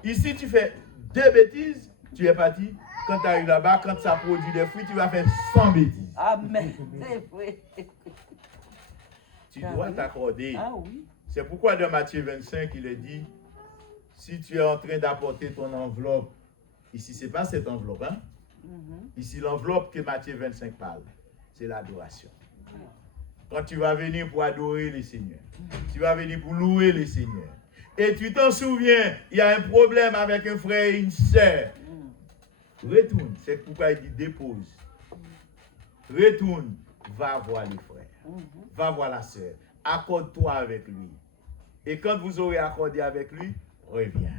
Ici, tu fais 2 bêtises, tu es parti. Quand tu arrives là-bas, quand ça produit des fruits, tu vas faire 100 bêtises. Amen. C'est vrai. Tu dois t'accorder. Ah oui. C'est pourquoi dans Matthieu 25, il est dit, si tu es en train d'apporter ton enveloppe, ici, ce n'est pas cette enveloppe, hein? Ici, l'enveloppe que Matthieu 25 parle, c'est l'adoration. Quand tu vas venir pour adorer le Seigneur, tu vas venir pour louer le Seigneur, et tu t'en souviens, il y a un problème avec un frère et une sœur, retourne, c'est pourquoi il dit dépose. Retourne, va voir les frères, va voir la sœur, accorde-toi avec lui. Et quand vous aurez accordé avec lui, reviens.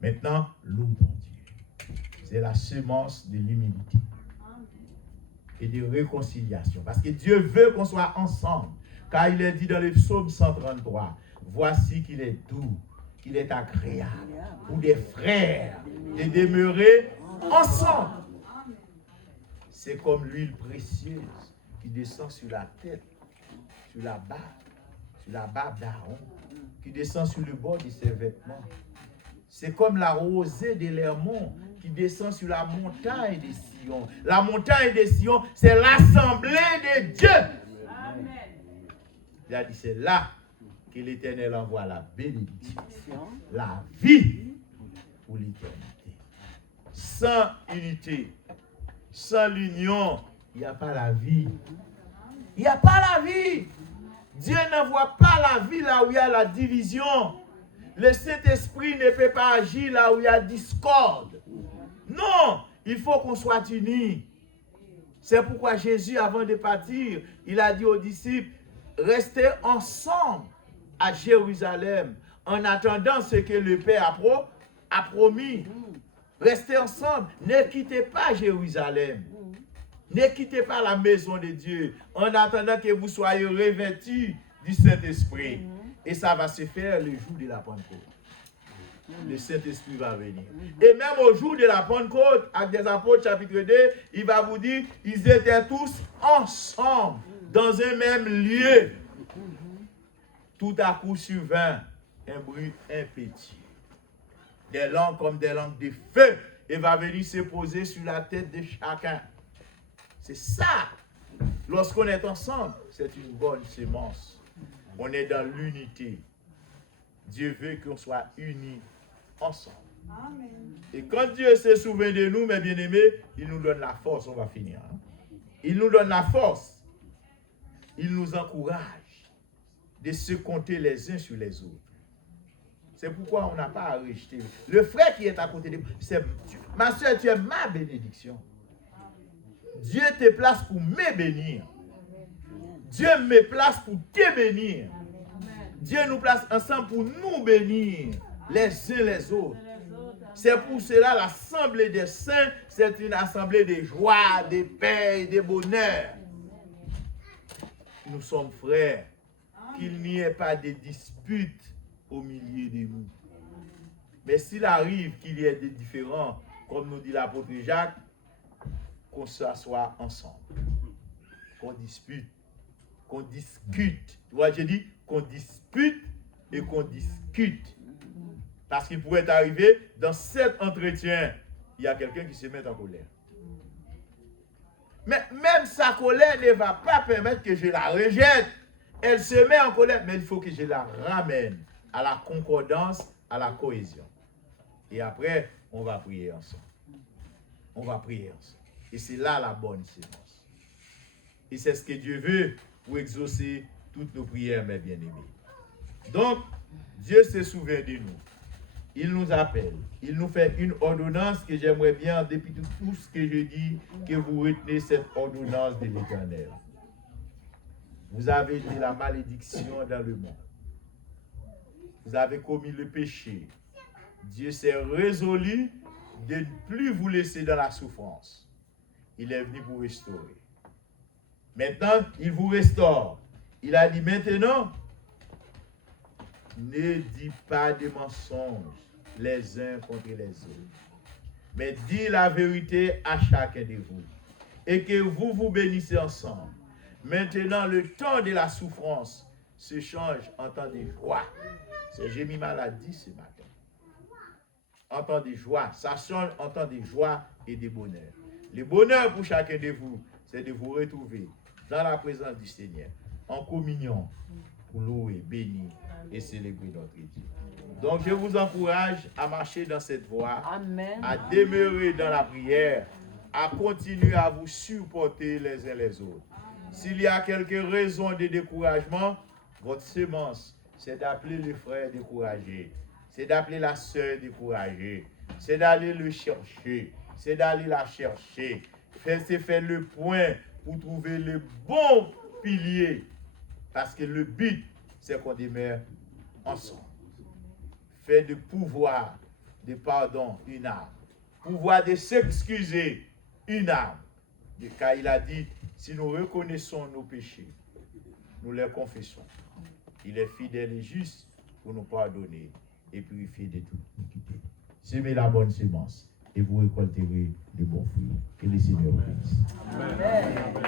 Maintenant, loue ton Dieu. C'est la semence de l'humilité et de réconciliation. Parce que Dieu veut qu'on soit ensemble. Car il est dit dans le psaume 133, voici qu'il est doux, qu'il est agréable pour des frères de demeurer ensemble. C'est comme l'huile précieuse qui descend sur la tête, sur la barbe d'Aaron, qui descend sur le bord de ses vêtements. C'est comme la rosée de l'Hermon qui descend sur la montagne de Sion. La montagne de Sion, c'est l'assemblée de Dieu. Amen. Il a dit, c'est là que l'Éternel envoie la bénédiction, la vie pour l'éternité. Sans unité, sans l'union, il n'y a pas la vie. Il n'y a pas la vie. Dieu n'envoie pas la vie là où il y a la division. Le Saint-Esprit ne peut pas agir là où il y a discorde. Non, il faut qu'on soit unis. C'est pourquoi Jésus, avant de partir, il a dit aux disciples, restez ensemble à Jérusalem, en attendant ce que le Père a promis. Restez ensemble, ne quittez pas Jérusalem. Ne quittez pas la maison de Dieu, en attendant que vous soyez revêtus du Saint-Esprit. Et ça va se faire le jour de la Pentecôte. Le Saint-Esprit va venir. Et même au jour de la Pentecôte, Actes des Apôtres, chapitre 2, il va vous dire, ils étaient tous ensemble, dans un même lieu. Tout à coup survint un bruit impétueux. Des langues comme des langues de feu. Et va venir se poser sur la tête de chacun. C'est ça. Lorsqu'on est ensemble, c'est une bonne semence. On est dans l'unité. Dieu veut qu'on soit unis ensemble. Amen. Et quand Dieu se souvient de nous, mes bien-aimés, il nous donne la force. On va finir. Il nous donne la force. Il nous encourage. de se compter les uns sur les autres. C'est pourquoi on n'a pas à rejeter. Le frère qui est à côté de moi, c'est ma soeur, tu es ma bénédiction. Dieu te place pour me bénir. Dieu me place pour te bénir. Dieu nous place ensemble pour nous bénir les uns les autres. C'est pour cela l'assemblée des saints, c'est une assemblée de joie, de paix et de bonheur. Nous sommes frères. Qu'il n'y ait pas de disputes au milieu de nous. Mais s'il arrive qu'il y ait des différends, comme nous dit l'apôtre Jacques, qu'on s'assoie ensemble, qu'on dispute, qu'on discute. Tu vois, j'ai dit qu'on dispute et qu'on discute. Parce qu'il pourrait arriver, dans cet entretien, il y a quelqu'un qui se met en colère. Mais même sa colère ne va pas permettre que je la rejette. Elle se met en colère, mais il faut que je la ramène à la concordance, à la cohésion. Et après, on va prier ensemble. On va prier ensemble. Et c'est là la bonne séance. Et c'est ce que Dieu veut pour exaucer toutes nos prières, mes bien-aimés. Donc, Dieu se souvient de nous. Il nous appelle. Il nous fait une ordonnance que j'aimerais bien, en dépit de tout ce que je dis, que vous retenez cette ordonnance de l'Éternel. Vous avez été la malédiction dans le monde. Vous avez commis le péché. Dieu s'est résolu de ne plus vous laisser dans la souffrance. Il est venu vous restaurer. Maintenant, il vous restaure. Il a dit maintenant, ne dis pas de mensonges les uns contre les autres, mais dis la vérité à chacun de vous, et que vous vous bénissez ensemble. Maintenant, le temps de la souffrance se change en temps de joie. C'est Jérémie l'a dit ce matin. En temps de joie, ça change en temps de joie et de bonheur. Le bonheur pour chacun de vous, c'est de vous retrouver dans la présence du Seigneur, en communion, pour louer, bénir et célébrer notre Dieu. Donc, je vous encourage à marcher dans cette voie, Amen. à demeurer dans la prière, à continuer à vous supporter les uns les autres. S'il y a quelques raisons de découragement, votre semence, c'est d'appeler le frère découragé, c'est d'appeler la sœur découragée, c'est d'aller le chercher, c'est d'aller la chercher. C'est faire le point pour trouver le bon pilier, parce que le but, c'est qu'on demeure ensemble. Fait de pouvoir, de pardon, une arme. Pouvoir de s'excuser, une arme. Car il a dit, si nous reconnaissons nos péchés, nous les confessons. Il est fidèle et juste pour nous pardonner et purifier de toute iniquité. Semez la bonne semence et vous récolterez de bons fruits. Que le Seigneur vous bénisse. Amen.